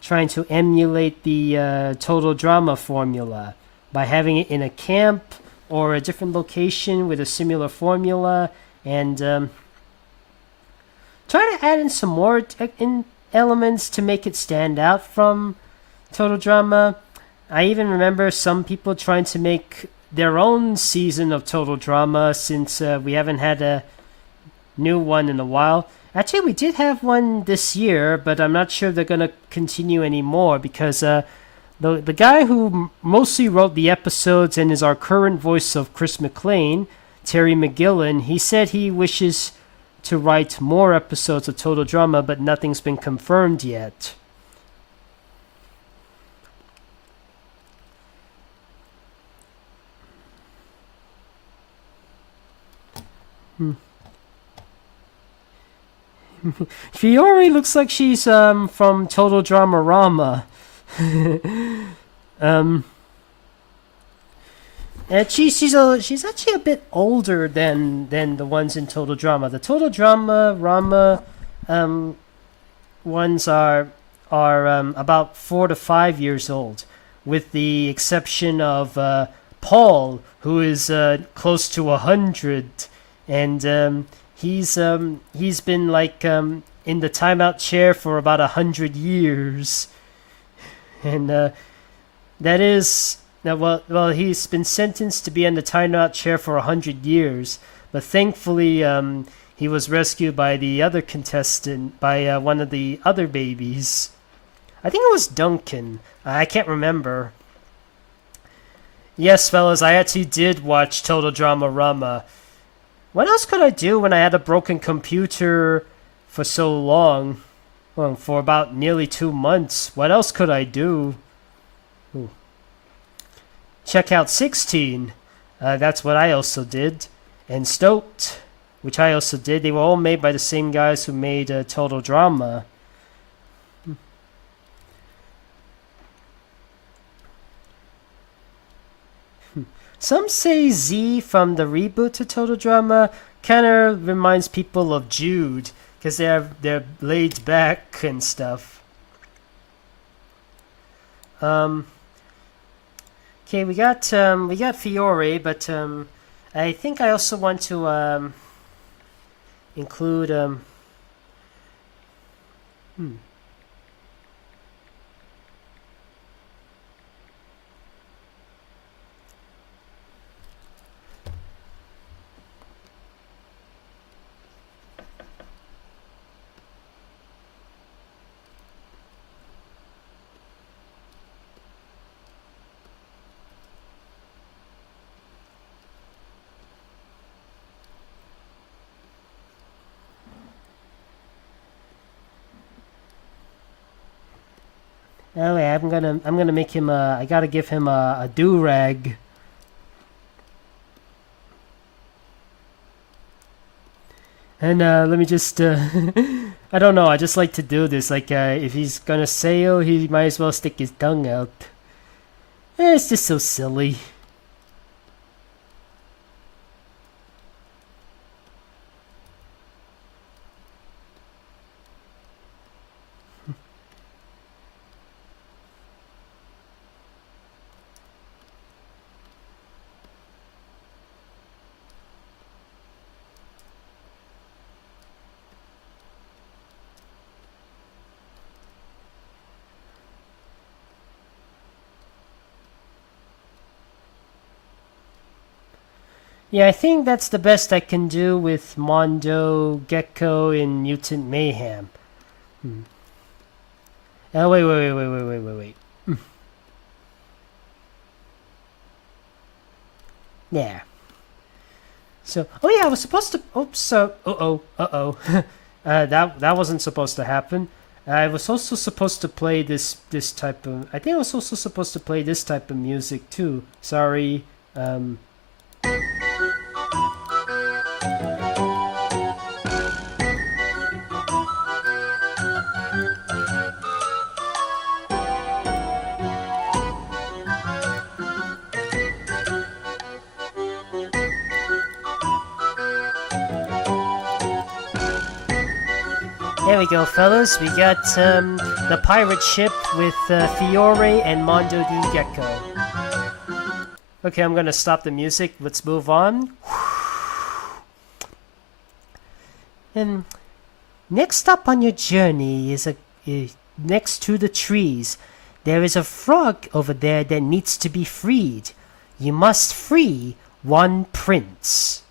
trying to emulate the Total Drama formula by having it in a camp or a different location with a similar formula, and try to add in some more elements to make it stand out from Total Drama. I even remember some people trying to make their own season of Total Drama, since we haven't had a new one in a while. Actually, we did have one this year, but I'm not sure they're going to continue anymore, because the guy who mostly wrote the episodes and is our current voice of Chris McLean, Terry McGillen, he said he wishes to write more episodes of Total Drama, but nothing's been confirmed yet. Fiore looks like she's from Total Drama Rama. And she's actually a bit older than the ones in Total Drama. The Total Drama Rama ones are about 4 to 5 years old, with the exception of Paul, who is close to 100, and he's been like in the timeout chair for about 100 years, and that is. Now, well, he's been sentenced to be in the timeout chair for 100 years, but thankfully, he was rescued by the other contestant, by one of the other babies. I think it was Duncan. I can't remember. Yes, fellas, I actually did watch Total Drama Rama. What else could I do when I had a broken computer for so long? Well, for about nearly 2 months. What else could I do? Ooh. Check out 16. That's what I also did. And Stoked, which I also did. They were all made by the same guys who made Total Drama. Some say Z from the reboot to Total Drama kind of reminds people of Jude, because they're laid back and stuff. Okay, we got Fiore, but I think I also want to include oh yeah, I'm gonna make him I gotta give him a do-rag. And let me just I don't know, I just like to do this. Like if he's gonna sail, he might as well stick his tongue out. It's just so silly. Yeah, I think that's the best I can do with Mondo, Gecko, and Mutant Mayhem. Oh, wait. Yeah. So, oh yeah, I was supposed to. Oops. So, that wasn't supposed to happen. I was also supposed to play this type of. I think I was also supposed to play this type of music too. Sorry. There we go, fellas. We got the pirate ship with Fiore and Mondo di Gecko. Okay, I'm gonna stop the music. Let's move on. And next up on your journey is next to the trees. There is a frog over there that needs to be freed. You must free one prince.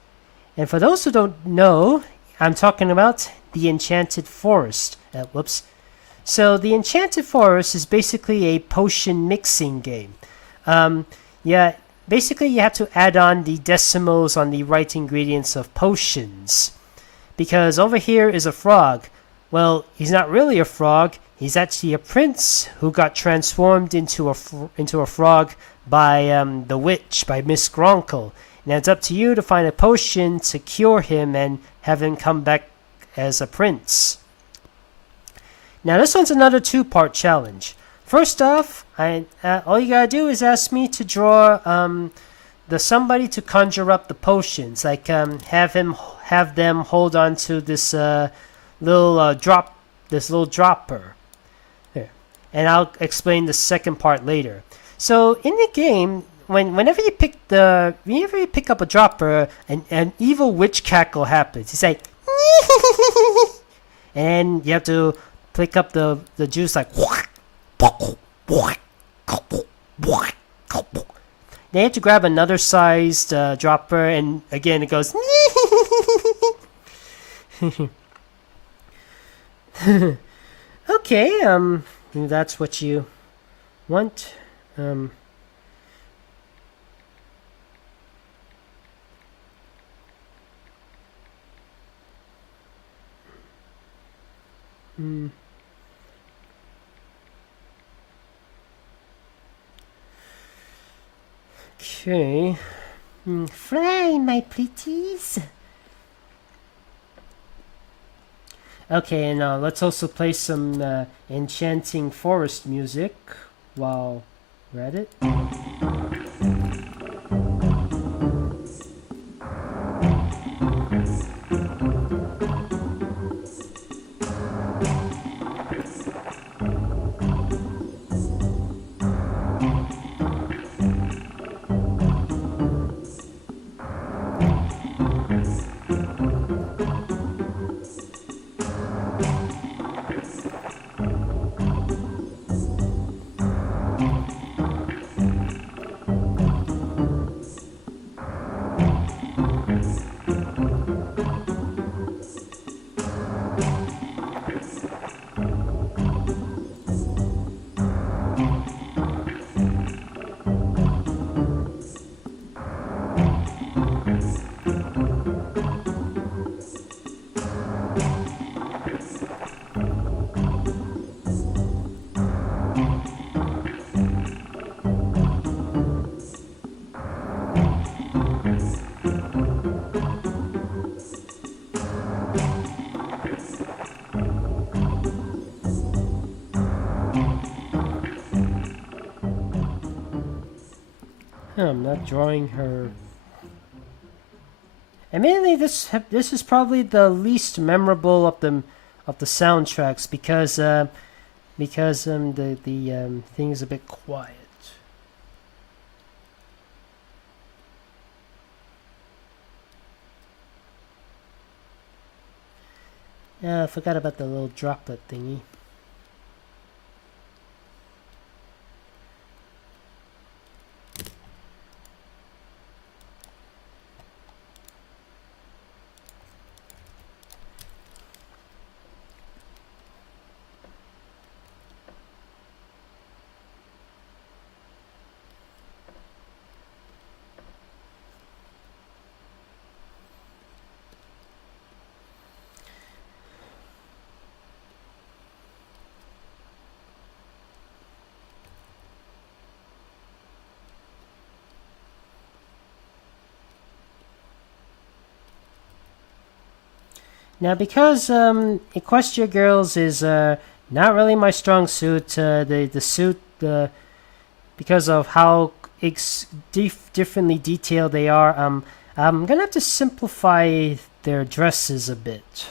And for those who don't know, I'm talking about the Enchanted Forest. Whoops. So the Enchanted Forest is basically a potion mixing game. Yeah, basically you have to add on the decimals on the right ingredients of potions. Because over here is a frog. Well, he's not really a frog. He's actually a prince who got transformed into a frog by the witch, by Miss Gronkle. Now it's up to you to find a potion to cure him and have him come back as a prince. Now this one's another two-part challenge. First off, all you gotta do is ask me to draw somebody to conjure up the potions. Like have them hold on to this little dropper. There. And I'll explain the second part later. So in the game, whenever you pick up a dropper, an evil witch cackle happens. It's like and you have to pick up the juice like Then you have to grab another sized dropper, and again it goes okay, that's what you want. Okay. Fly, my pretties. Okay, and let's also play some enchanting forest music while we're at it. I'm not drawing her. Admittedly, this is probably the least memorable of the soundtracks because the thing is a bit quiet. I forgot about the little droplet thingy. Now, because Equestria Girls is not really my strong suit, the suit, because of how differently detailed they are, I'm gonna have to simplify their dresses a bit.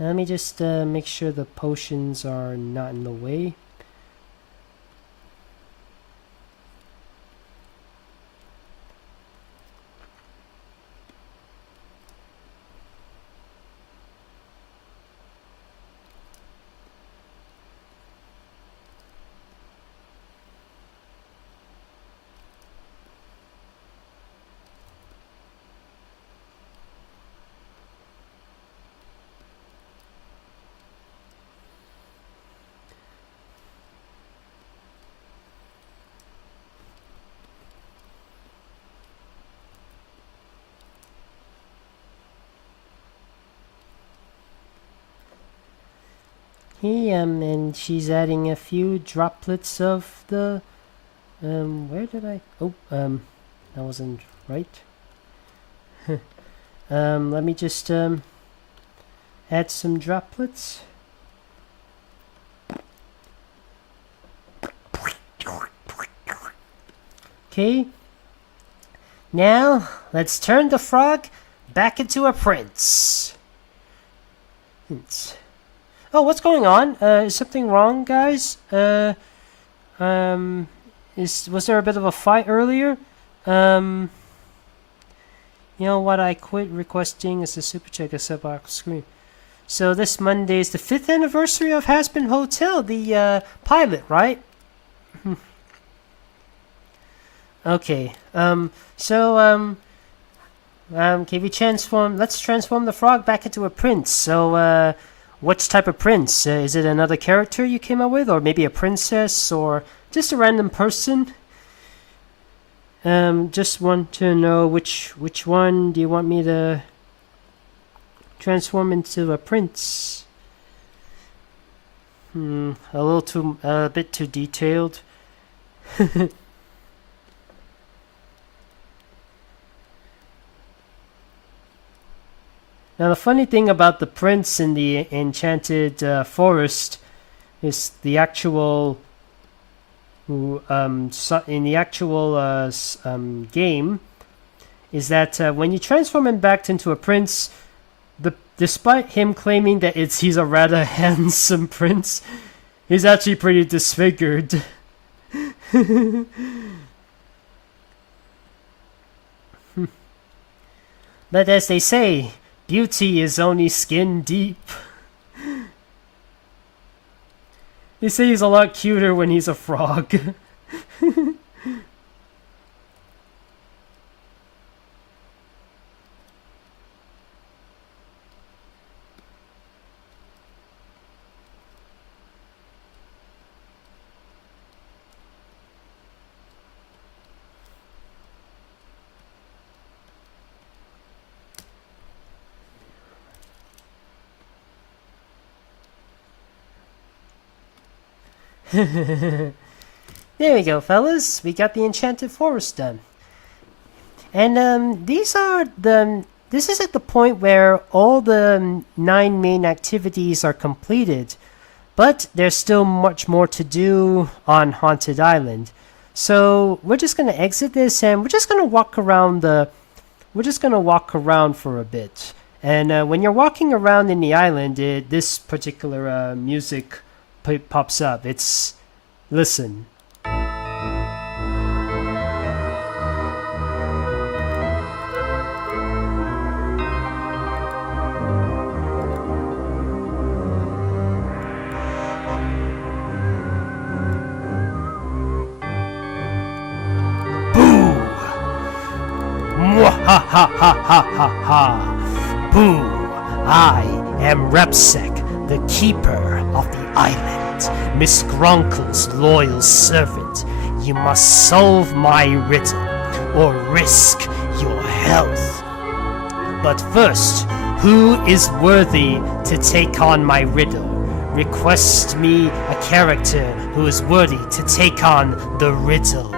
Let me just make sure the potions are not in the way. And she's adding a few droplets of the, where did I, that wasn't right. Let me just, add some droplets. Okay. Now, let's turn the frog back into a prince. Oh, what's going on? Is something wrong, guys? Was there a bit of a fight earlier? You know what? I quit requesting as a super check a sub off screen. So this Monday is the 5th anniversary of Hazbin Hotel, the pilot, right? Okay. Okay, let's transform the frog back into a prince. So, what type of prince? Is it another character you came up with, or maybe a princess, or just a random person? Just want to know which one do you want me to transform into a prince? A bit too detailed. Now, the funny thing about the prince in the enchanted forest is the actual in the actual game is that when you transform him back into a prince, despite him claiming that he's a rather handsome prince, he's actually pretty disfigured. But as they say, beauty is only skin deep. They say he's a lot cuter when he's a frog. There we go, fellas. We got the enchanted forest done. And this is at the point where all the 9 main activities are completed, but there's still much more to do on Haunted Island. So we're just gonna exit this, and we're just gonna walk around for a bit. And when you're walking around in the island, this particular music pops up. Listen. Boo! Mwahahahahaha! Boo! I am Repsec, the keeper of the island. Miss Gronkle's loyal servant. You must solve my riddle, or risk your health. But first, who is worthy to take on my riddle? Request me a character who is worthy to take on the riddle.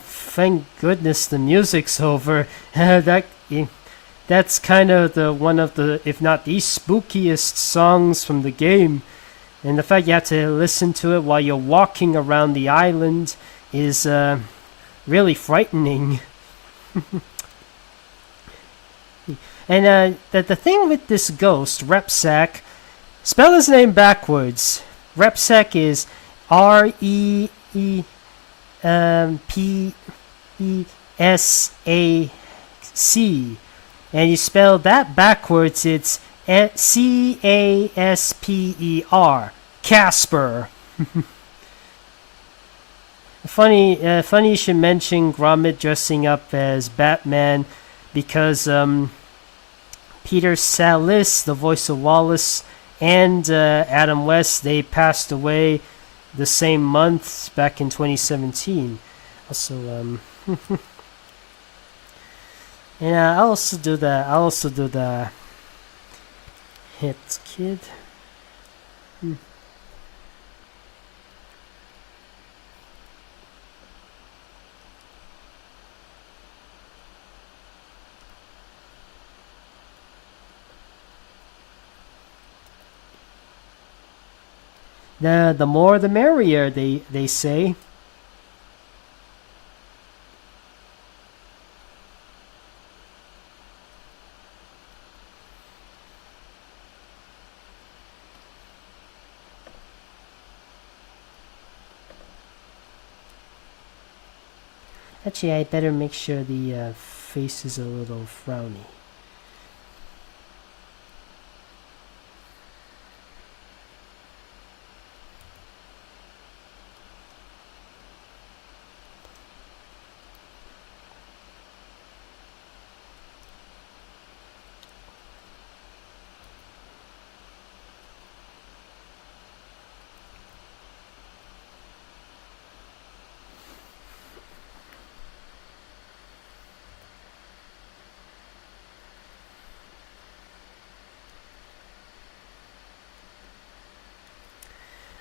Thank goodness the music's over. That's kind of one of the, if not the spookiest songs from the game. And the fact you have to listen to it while you're walking around the island is really frightening. And the thing with this ghost, Repsac, spell his name backwards. Repsac is P-E-S-A-C. And you spell that backwards, it's C-A-S-P-E-R. Casper. Funny you should mention Gromit dressing up as Batman, because Peter Sallis, the voice of Wallace, and Adam West, they passed away the same month back in 2017. Also, and I'll also do the Hit Kid. The more the merrier, they say. Actually, I better make sure the face is a little frowny.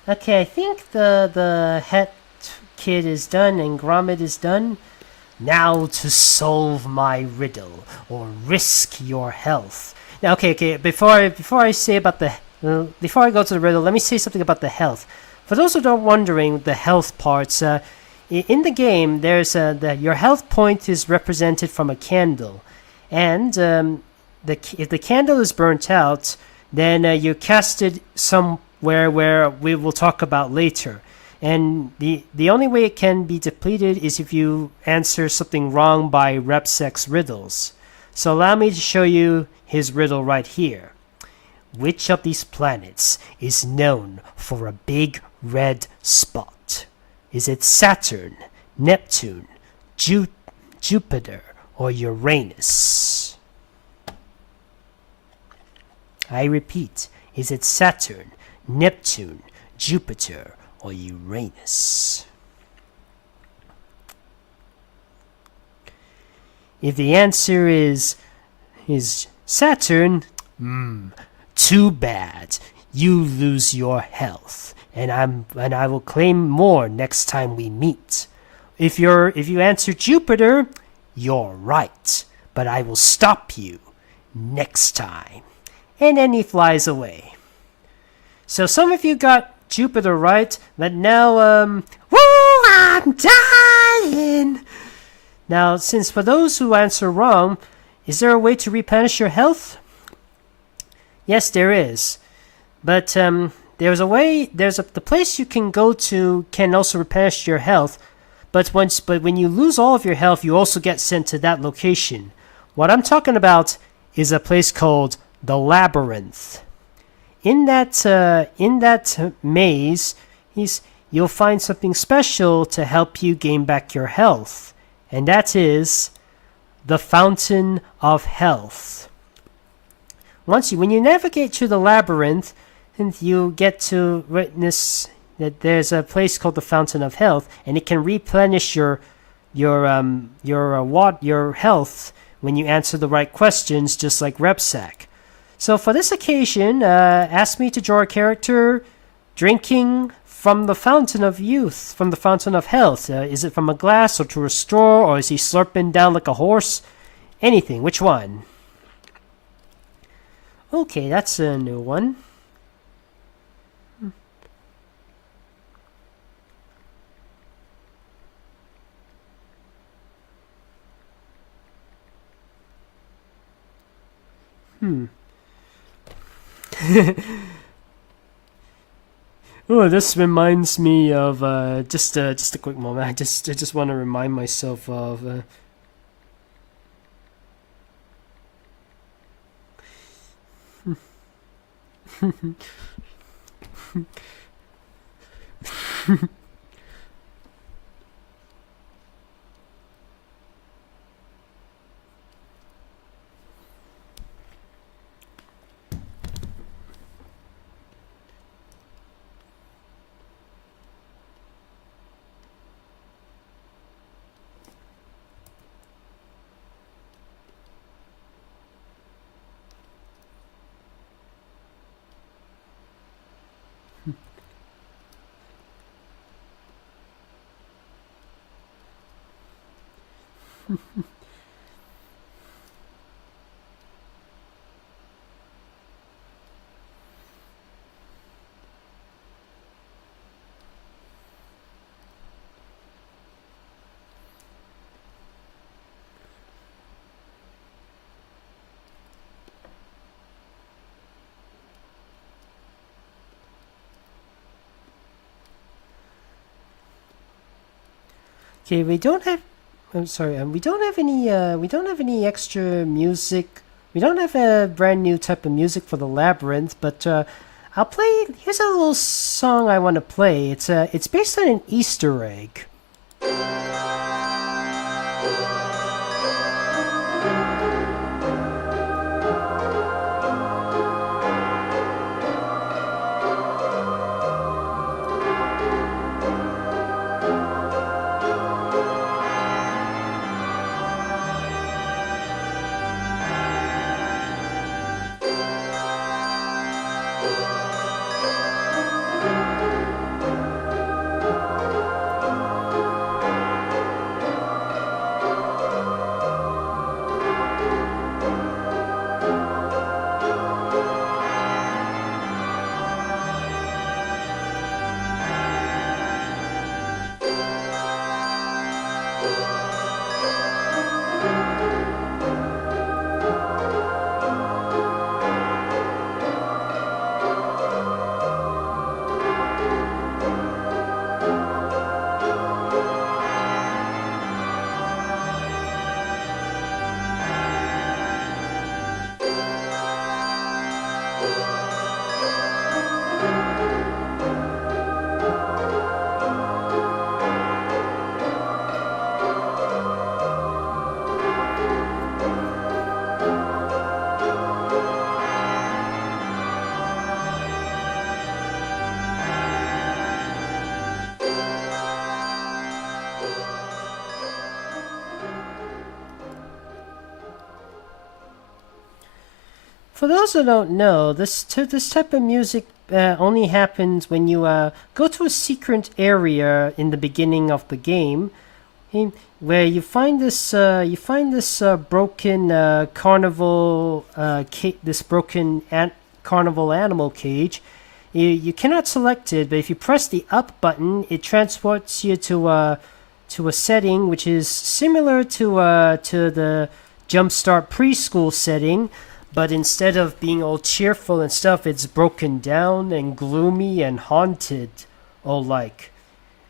Okay, I think the Het Kid is done and Gromit is done. Now to solve my riddle or risk your health. Now, okay. Before I say about before I go to the riddle, let me say something about the health. For those who are wondering, the health parts. In the game, there's your health point is represented from a candle, and if the candle is burnt out, then you're casted somewhere where we will talk about later. And the only way it can be depleted is if you answer something wrong by Repsec's riddles. So allow me to show you his riddle right here. Which of these planets is known for a big red spot? Is it Saturn, Neptune, Jupiter, or Uranus? I repeat, is it Saturn, Neptune, Jupiter, or Uranus? If the answer is Saturn, too bad. You lose your health, and I will claim more next time we meet. If you answer Jupiter, you're right, but I will stop you next time. And then he flies away. So some of you got Jupiter right, but now, woo, I'm dying! Now, since for those who answer wrong, Is there a way to replenish your health? Yes, there is. But there's a way. The place you can go to can also replenish your health. But when you lose all of your health, you also get sent to that location. What I'm talking about is a place called the Labyrinth. In that maze, you'll find something special to help you gain back your health, and that is the Fountain of Health. When you navigate to the labyrinth, and you get to witness that there's a place called the Fountain of Health, and it can replenish your health when you answer the right questions, just like Repsac. So for this occasion, ask me to draw a character drinking from the Fountain of Youth, from the Fountain of Health. Is it from a glass or to a straw, or is he slurping down like a horse? Anything. Which one? Okay, that's a new one. Oh, this reminds me of just a quick moment. I just want to remind myself of. Okay, we don't have. I'm sorry. We don't have any. We don't have any extra music. We don't have a brand new type of music for the labyrinth. But I'll play. Here's a little song I want to play. It's based on an Easter egg. For those who don't know, this type of music only happens when you go to a secret area in the beginning of the game, where you find this broken carnival carnival animal cage. You cannot select it, but if you press the up button, it transports you to a setting which is similar to Jumpstart preschool setting, but instead of being all cheerful and stuff, it's broken down and gloomy and haunted, all like.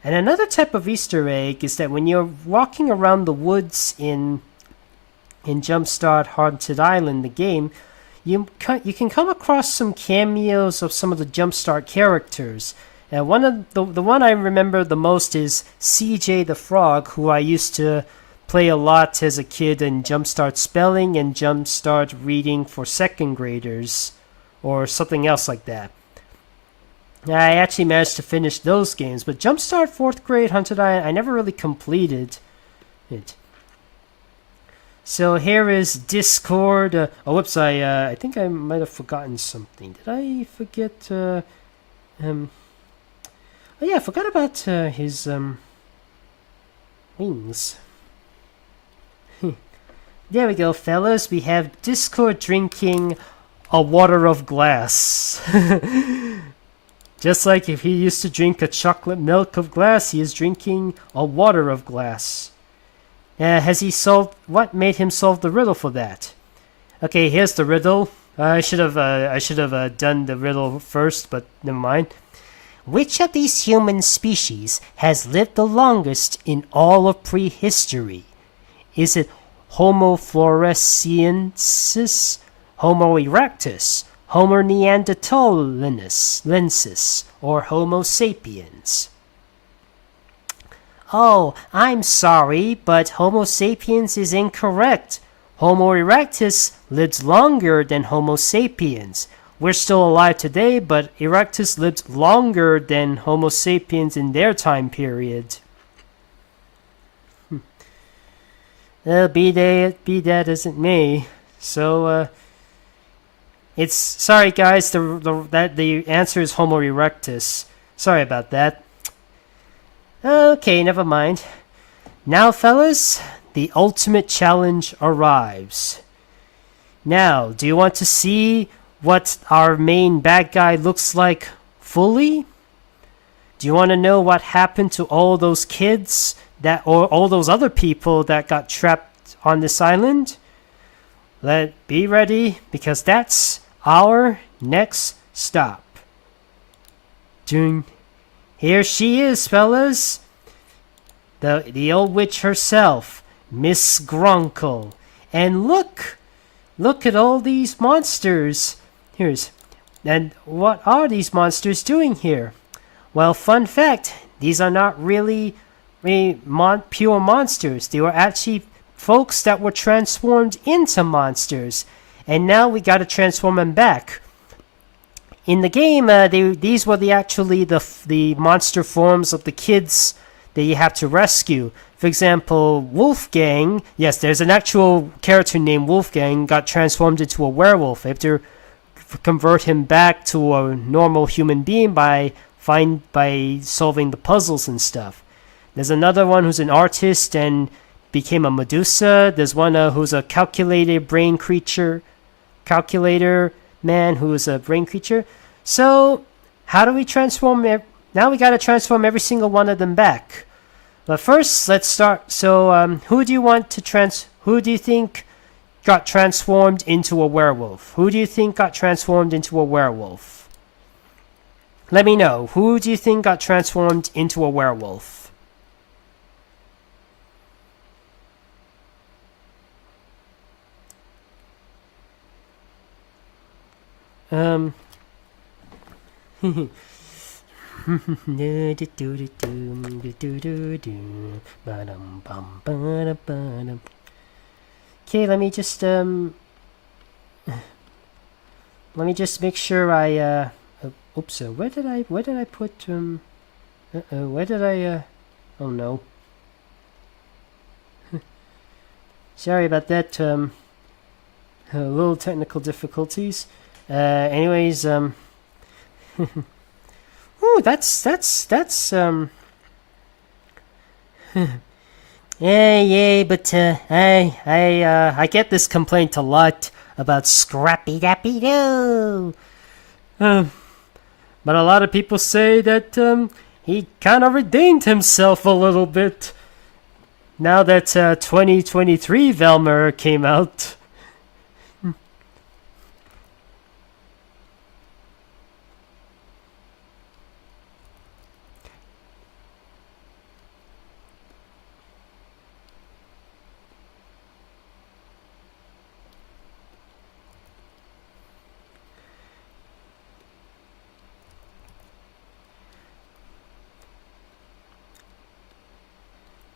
And another type of Easter egg is that when you're walking around the woods in Jumpstart Haunted Island, the game, you can come across some cameos of some of the Jumpstart characters. And one of the one I remember the most is CJ the Frog, who I used to play a lot as a kid in Jumpstart Spelling and Jumpstart Reading for second graders, or something else like that. I actually managed to finish those games, but Jumpstart 4th grade Haunted Island, I never really completed it. So here is Discord. Whoops! I think I might have forgotten something. Did I forget? Oh yeah, I forgot about his wings. There we go, fellas. We have Discord drinking a water of glass. Just like if he used to drink a chocolate milk of glass, he is drinking a water of glass. Has he solved... What made him solve the riddle for that? Okay, here's the riddle. I should have done the riddle first, but never mind. Which of these human species has lived the longest in all of prehistory? Is it Homo floresiensis, Homo erectus, Homo neanderthalensis, or Homo sapiens? Oh, I'm sorry, but Homo sapiens is incorrect. Homo erectus lives longer than Homo sapiens. We're still alive today, but erectus lived longer than Homo sapiens in their time period. Be that as it may. So, it's sorry guys. The answer is Homo erectus. Sorry about that. Okay, never mind. Now, fellas, the ultimate challenge arrives. Now, do you want to see what our main bad guy looks like fully? Do you want to know what happened to all those kids or all those other people that got trapped on this island? Be ready, because that's our next stop. Here she is, fellas. The old witch herself, Miss Grunkle. And look at all these monsters. And what are these monsters doing here? Well, fun fact, these are not really pure monsters. They were actually folks that were transformed into monsters. And now we gotta transform them back. In the game, these were the monster forms of the kids that you have to rescue. For example, Wolfgang, yes, there's an actual character named Wolfgang, got transformed into a werewolf. They have to convert him back to a normal human being by solving the puzzles and stuff. There's another one who's an artist and became a Medusa. There's one who's a calculator man who's a brain creature. So, how do we transform? Now we gotta transform every single one of them back. But first, let's start. So, who do you think got transformed into a werewolf? Who do you think got transformed into a werewolf? Let me know. Who do you think got transformed into a werewolf? Okay, let me just make sure I oops, where did I put oh no. Sorry about that, a little technical difficulties. Anyways, ooh, that's yeah, but I get this complaint a lot about Scrappy Dappy Doo. But a lot of people say that he kind of redeemed himself a little bit. now that 2023 Velmer came out.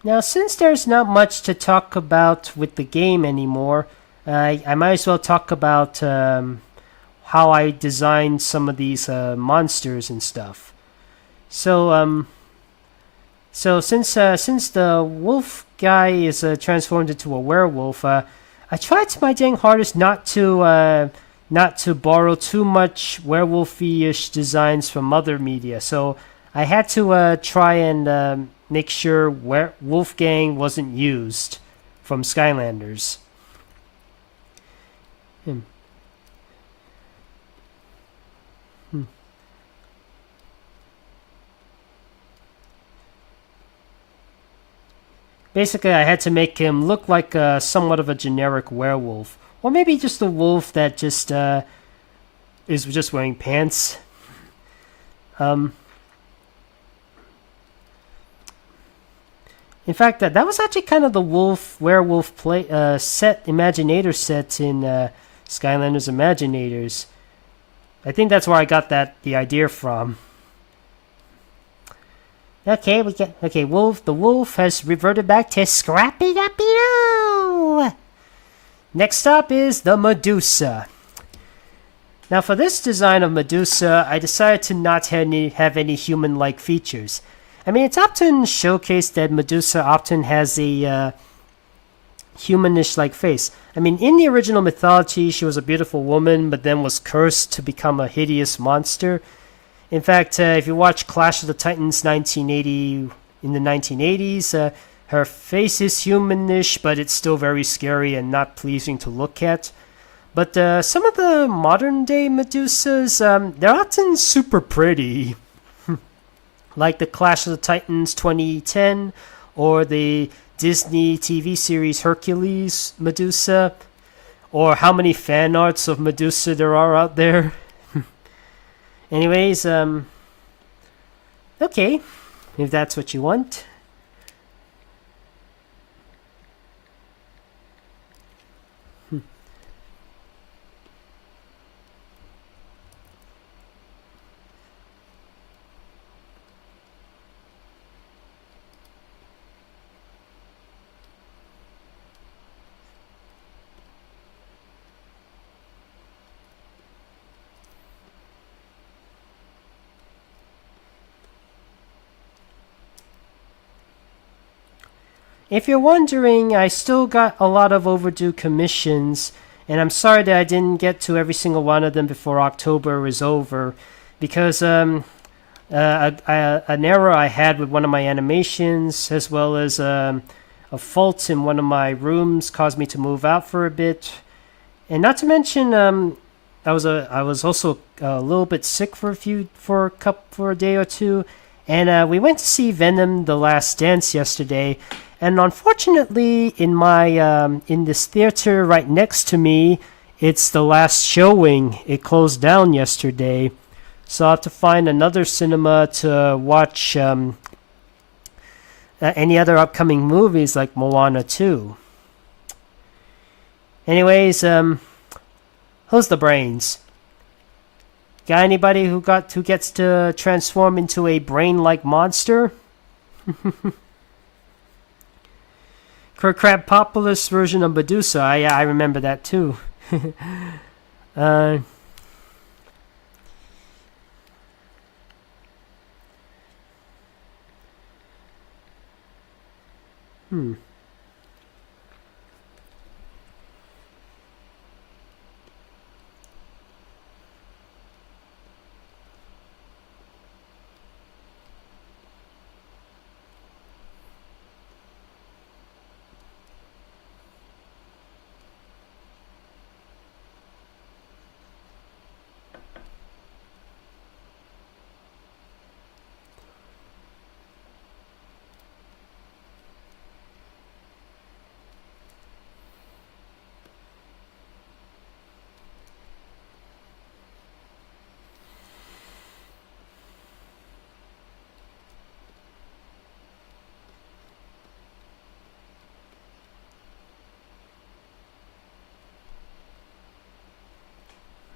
Now, since there's not much to talk about with the game anymore, I might as well talk about how I designed some of these monsters and stuff. So since the wolf guy is transformed into a werewolf, I tried my dang hardest not to borrow too much werewolf-ish designs from other media. So I had to try and make sure Wolfgang wasn't used from Skylanders. Basically, I had to make him look like somewhat of a generic werewolf. Or maybe just a wolf that just is just wearing pants. In fact, that was actually kind of the werewolf Imaginator set in Skylanders Imaginators. I think that's where I got the idea from. Okay, the wolf has reverted back to Scrappy Dappy Doo. Next up is the Medusa. Now, for this design of Medusa, I decided to not have any human-like features. I mean, it's often showcased that Medusa often has a humanish-like face. I mean, in the original mythology, she was a beautiful woman, but then was cursed to become a hideous monster. In fact, if you watch Clash of the Titans 1980 in the 1980s, her face is humanish, but it's still very scary and not pleasing to look at. But some of the modern-day Medusas, they're often super pretty. Like the Clash of the Titans 2010, or the Disney TV series Hercules Medusa, or how many fan arts of Medusa there are out there. Anyways, okay, if that's what you want. If you're wondering, I still got a lot of overdue commissions, and I'm sorry that I didn't get to every single one of them before October is over, because an error I had with one of my animations, as well as a fault in one of my rooms, caused me to move out for a bit. And not to mention, I was also a little bit sick for a day or two, and we went to see Venom: The Last Dance yesterday. And unfortunately, in this theater right next to me, it's the last showing. It closed down yesterday, so I have to find another cinema to watch any other upcoming movies like Moana 2. Anyways, who's the brains? Got anybody who gets to transform into a brain-like monster? Crabapopoulos version of Medusa. I remember that too.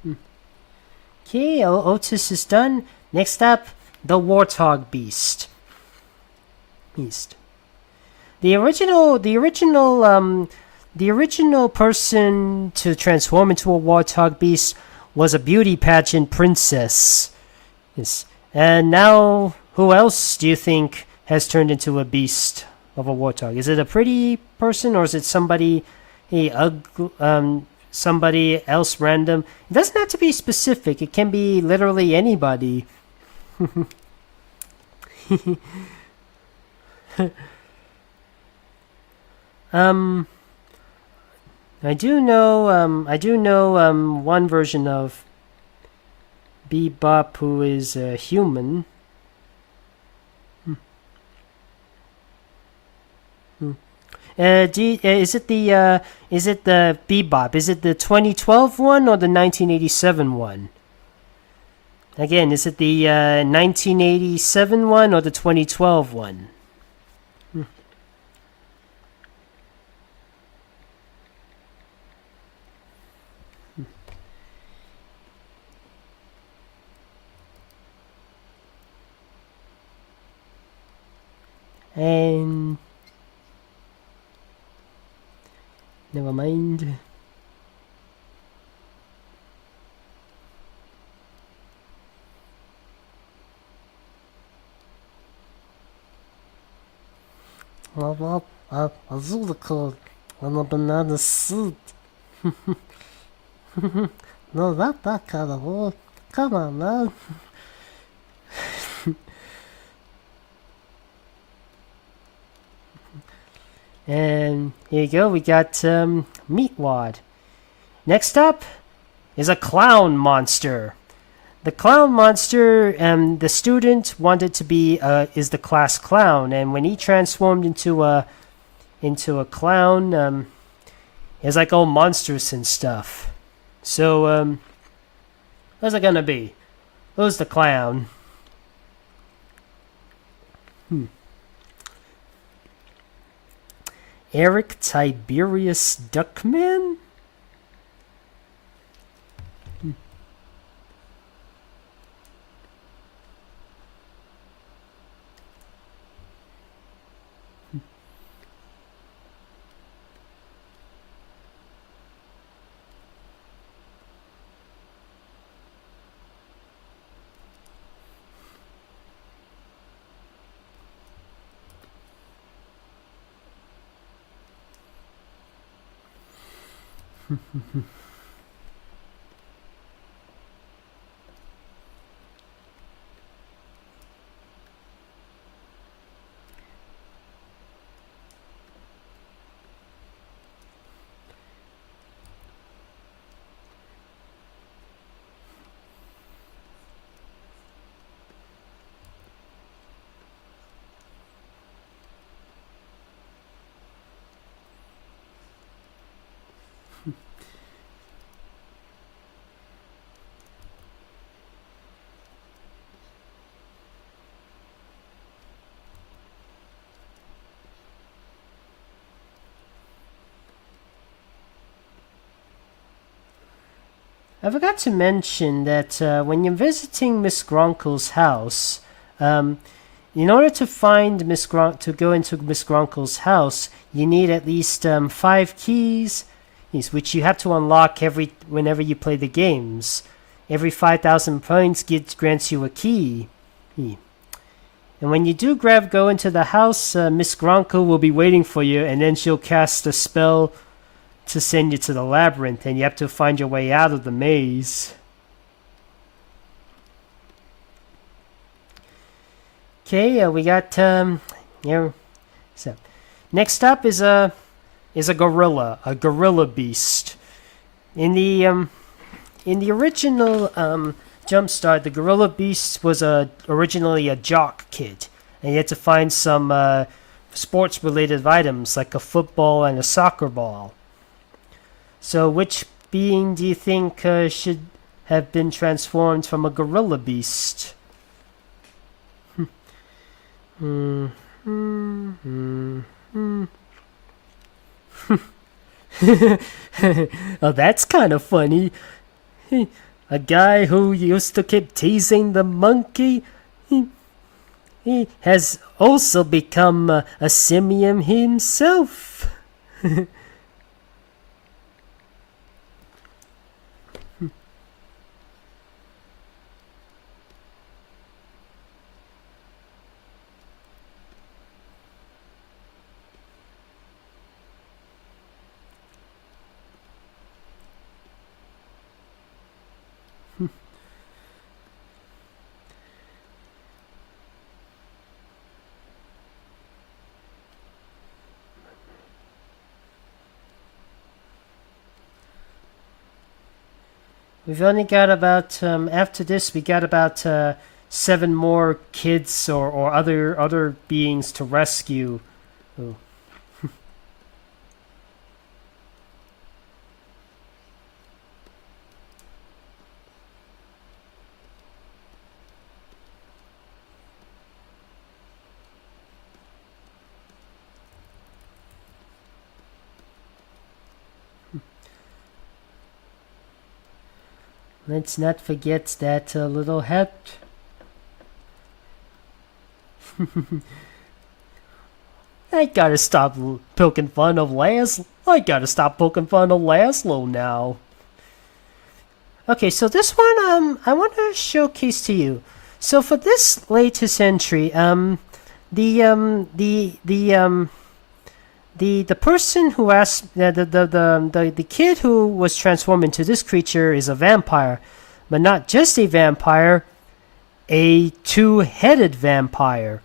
Okay, Otis is done. Next up, the Warthog Beast. The original person to transform into a Warthog Beast was a beauty pageant princess. Yes. And now, who else do you think has turned into a beast of a warthog? Is it a pretty person, or is it somebody somebody else random? It doesn't have to be specific. It can be literally anybody. I do know one version of Bebop who is a human. Is it the Bebop? Is it the 2012 one or the 1987 one? Again, is it the 1987 one or the 2012 one? And never mind. Well, a Zulico on a banana suit. No, not that kind of war. Come on, man. And here you go, we got Meatwad. Next up is a clown monster. The clown monster, the student wanted to be is the class clown, and when he transformed into a clown, it's like all monstrous and stuff. So what's it gonna be? Who's the clown? Eric Tiberius Duckman? I forgot to mention that when you're visiting Miss Gronkle's house, in order to find to go into Miss Gronkle's house, you need at least 5 keys, which you have to unlock whenever you play the games. Every 5,000 points grants you a key. And when you do go into the house, Miss Gronkle will be waiting for you, and then she'll cast a spell to send you to the labyrinth, and you have to find your way out of the maze. Okay, we got here. So, next up is a gorilla beast. In the original Jumpstart, the gorilla beast was originally a jock kid, and you had to find some sports related items like a football and a soccer ball. So, which being do you think should have been transformed from a gorilla beast? Oh, that's kind of funny. A guy who used to keep teasing the monkey, he has also become a simian himself. We've only got about after this we got about 7 more kids or other beings to rescue. Oh. Let's not forget that little hat. I gotta stop poking fun of Laszlo. I gotta stop poking fun of Laszlo now. Okay, so this one, I want to showcase to you. So for this latest entry, the person who asked the kid who was transformed into this creature is a vampire, but not just a vampire, a 2-headed vampire.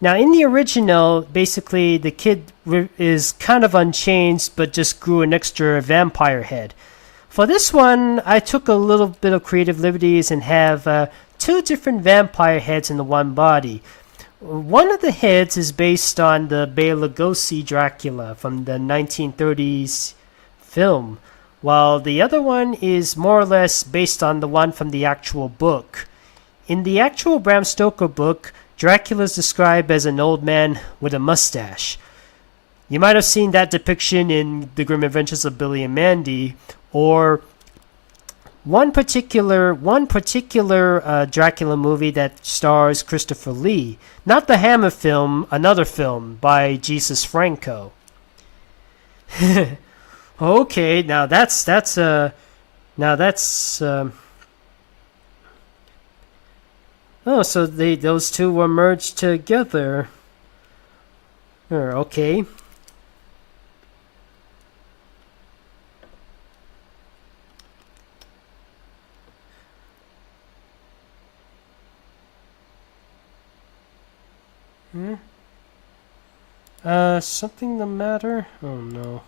Now in the original, basically the kid is kind of unchanged, but just grew an extra vampire head. For this one, I took a little bit of creative liberties and have 2 different vampire heads in the one body. One of the heads is based on the Bela Lugosi Dracula from the 1930s film, while the other one is more or less based on the one from the actual book. In the actual Bram Stoker book, Dracula is described as an old man with a mustache. You might have seen that depiction in The Grim Adventures of Billy and Mandy, or one particular Dracula movie that stars Christopher Lee. Not the Hammer film, another film by Jesus Franco. Okay, now that's oh, so those 2 were merged together. Okay. Something the matter? Oh no.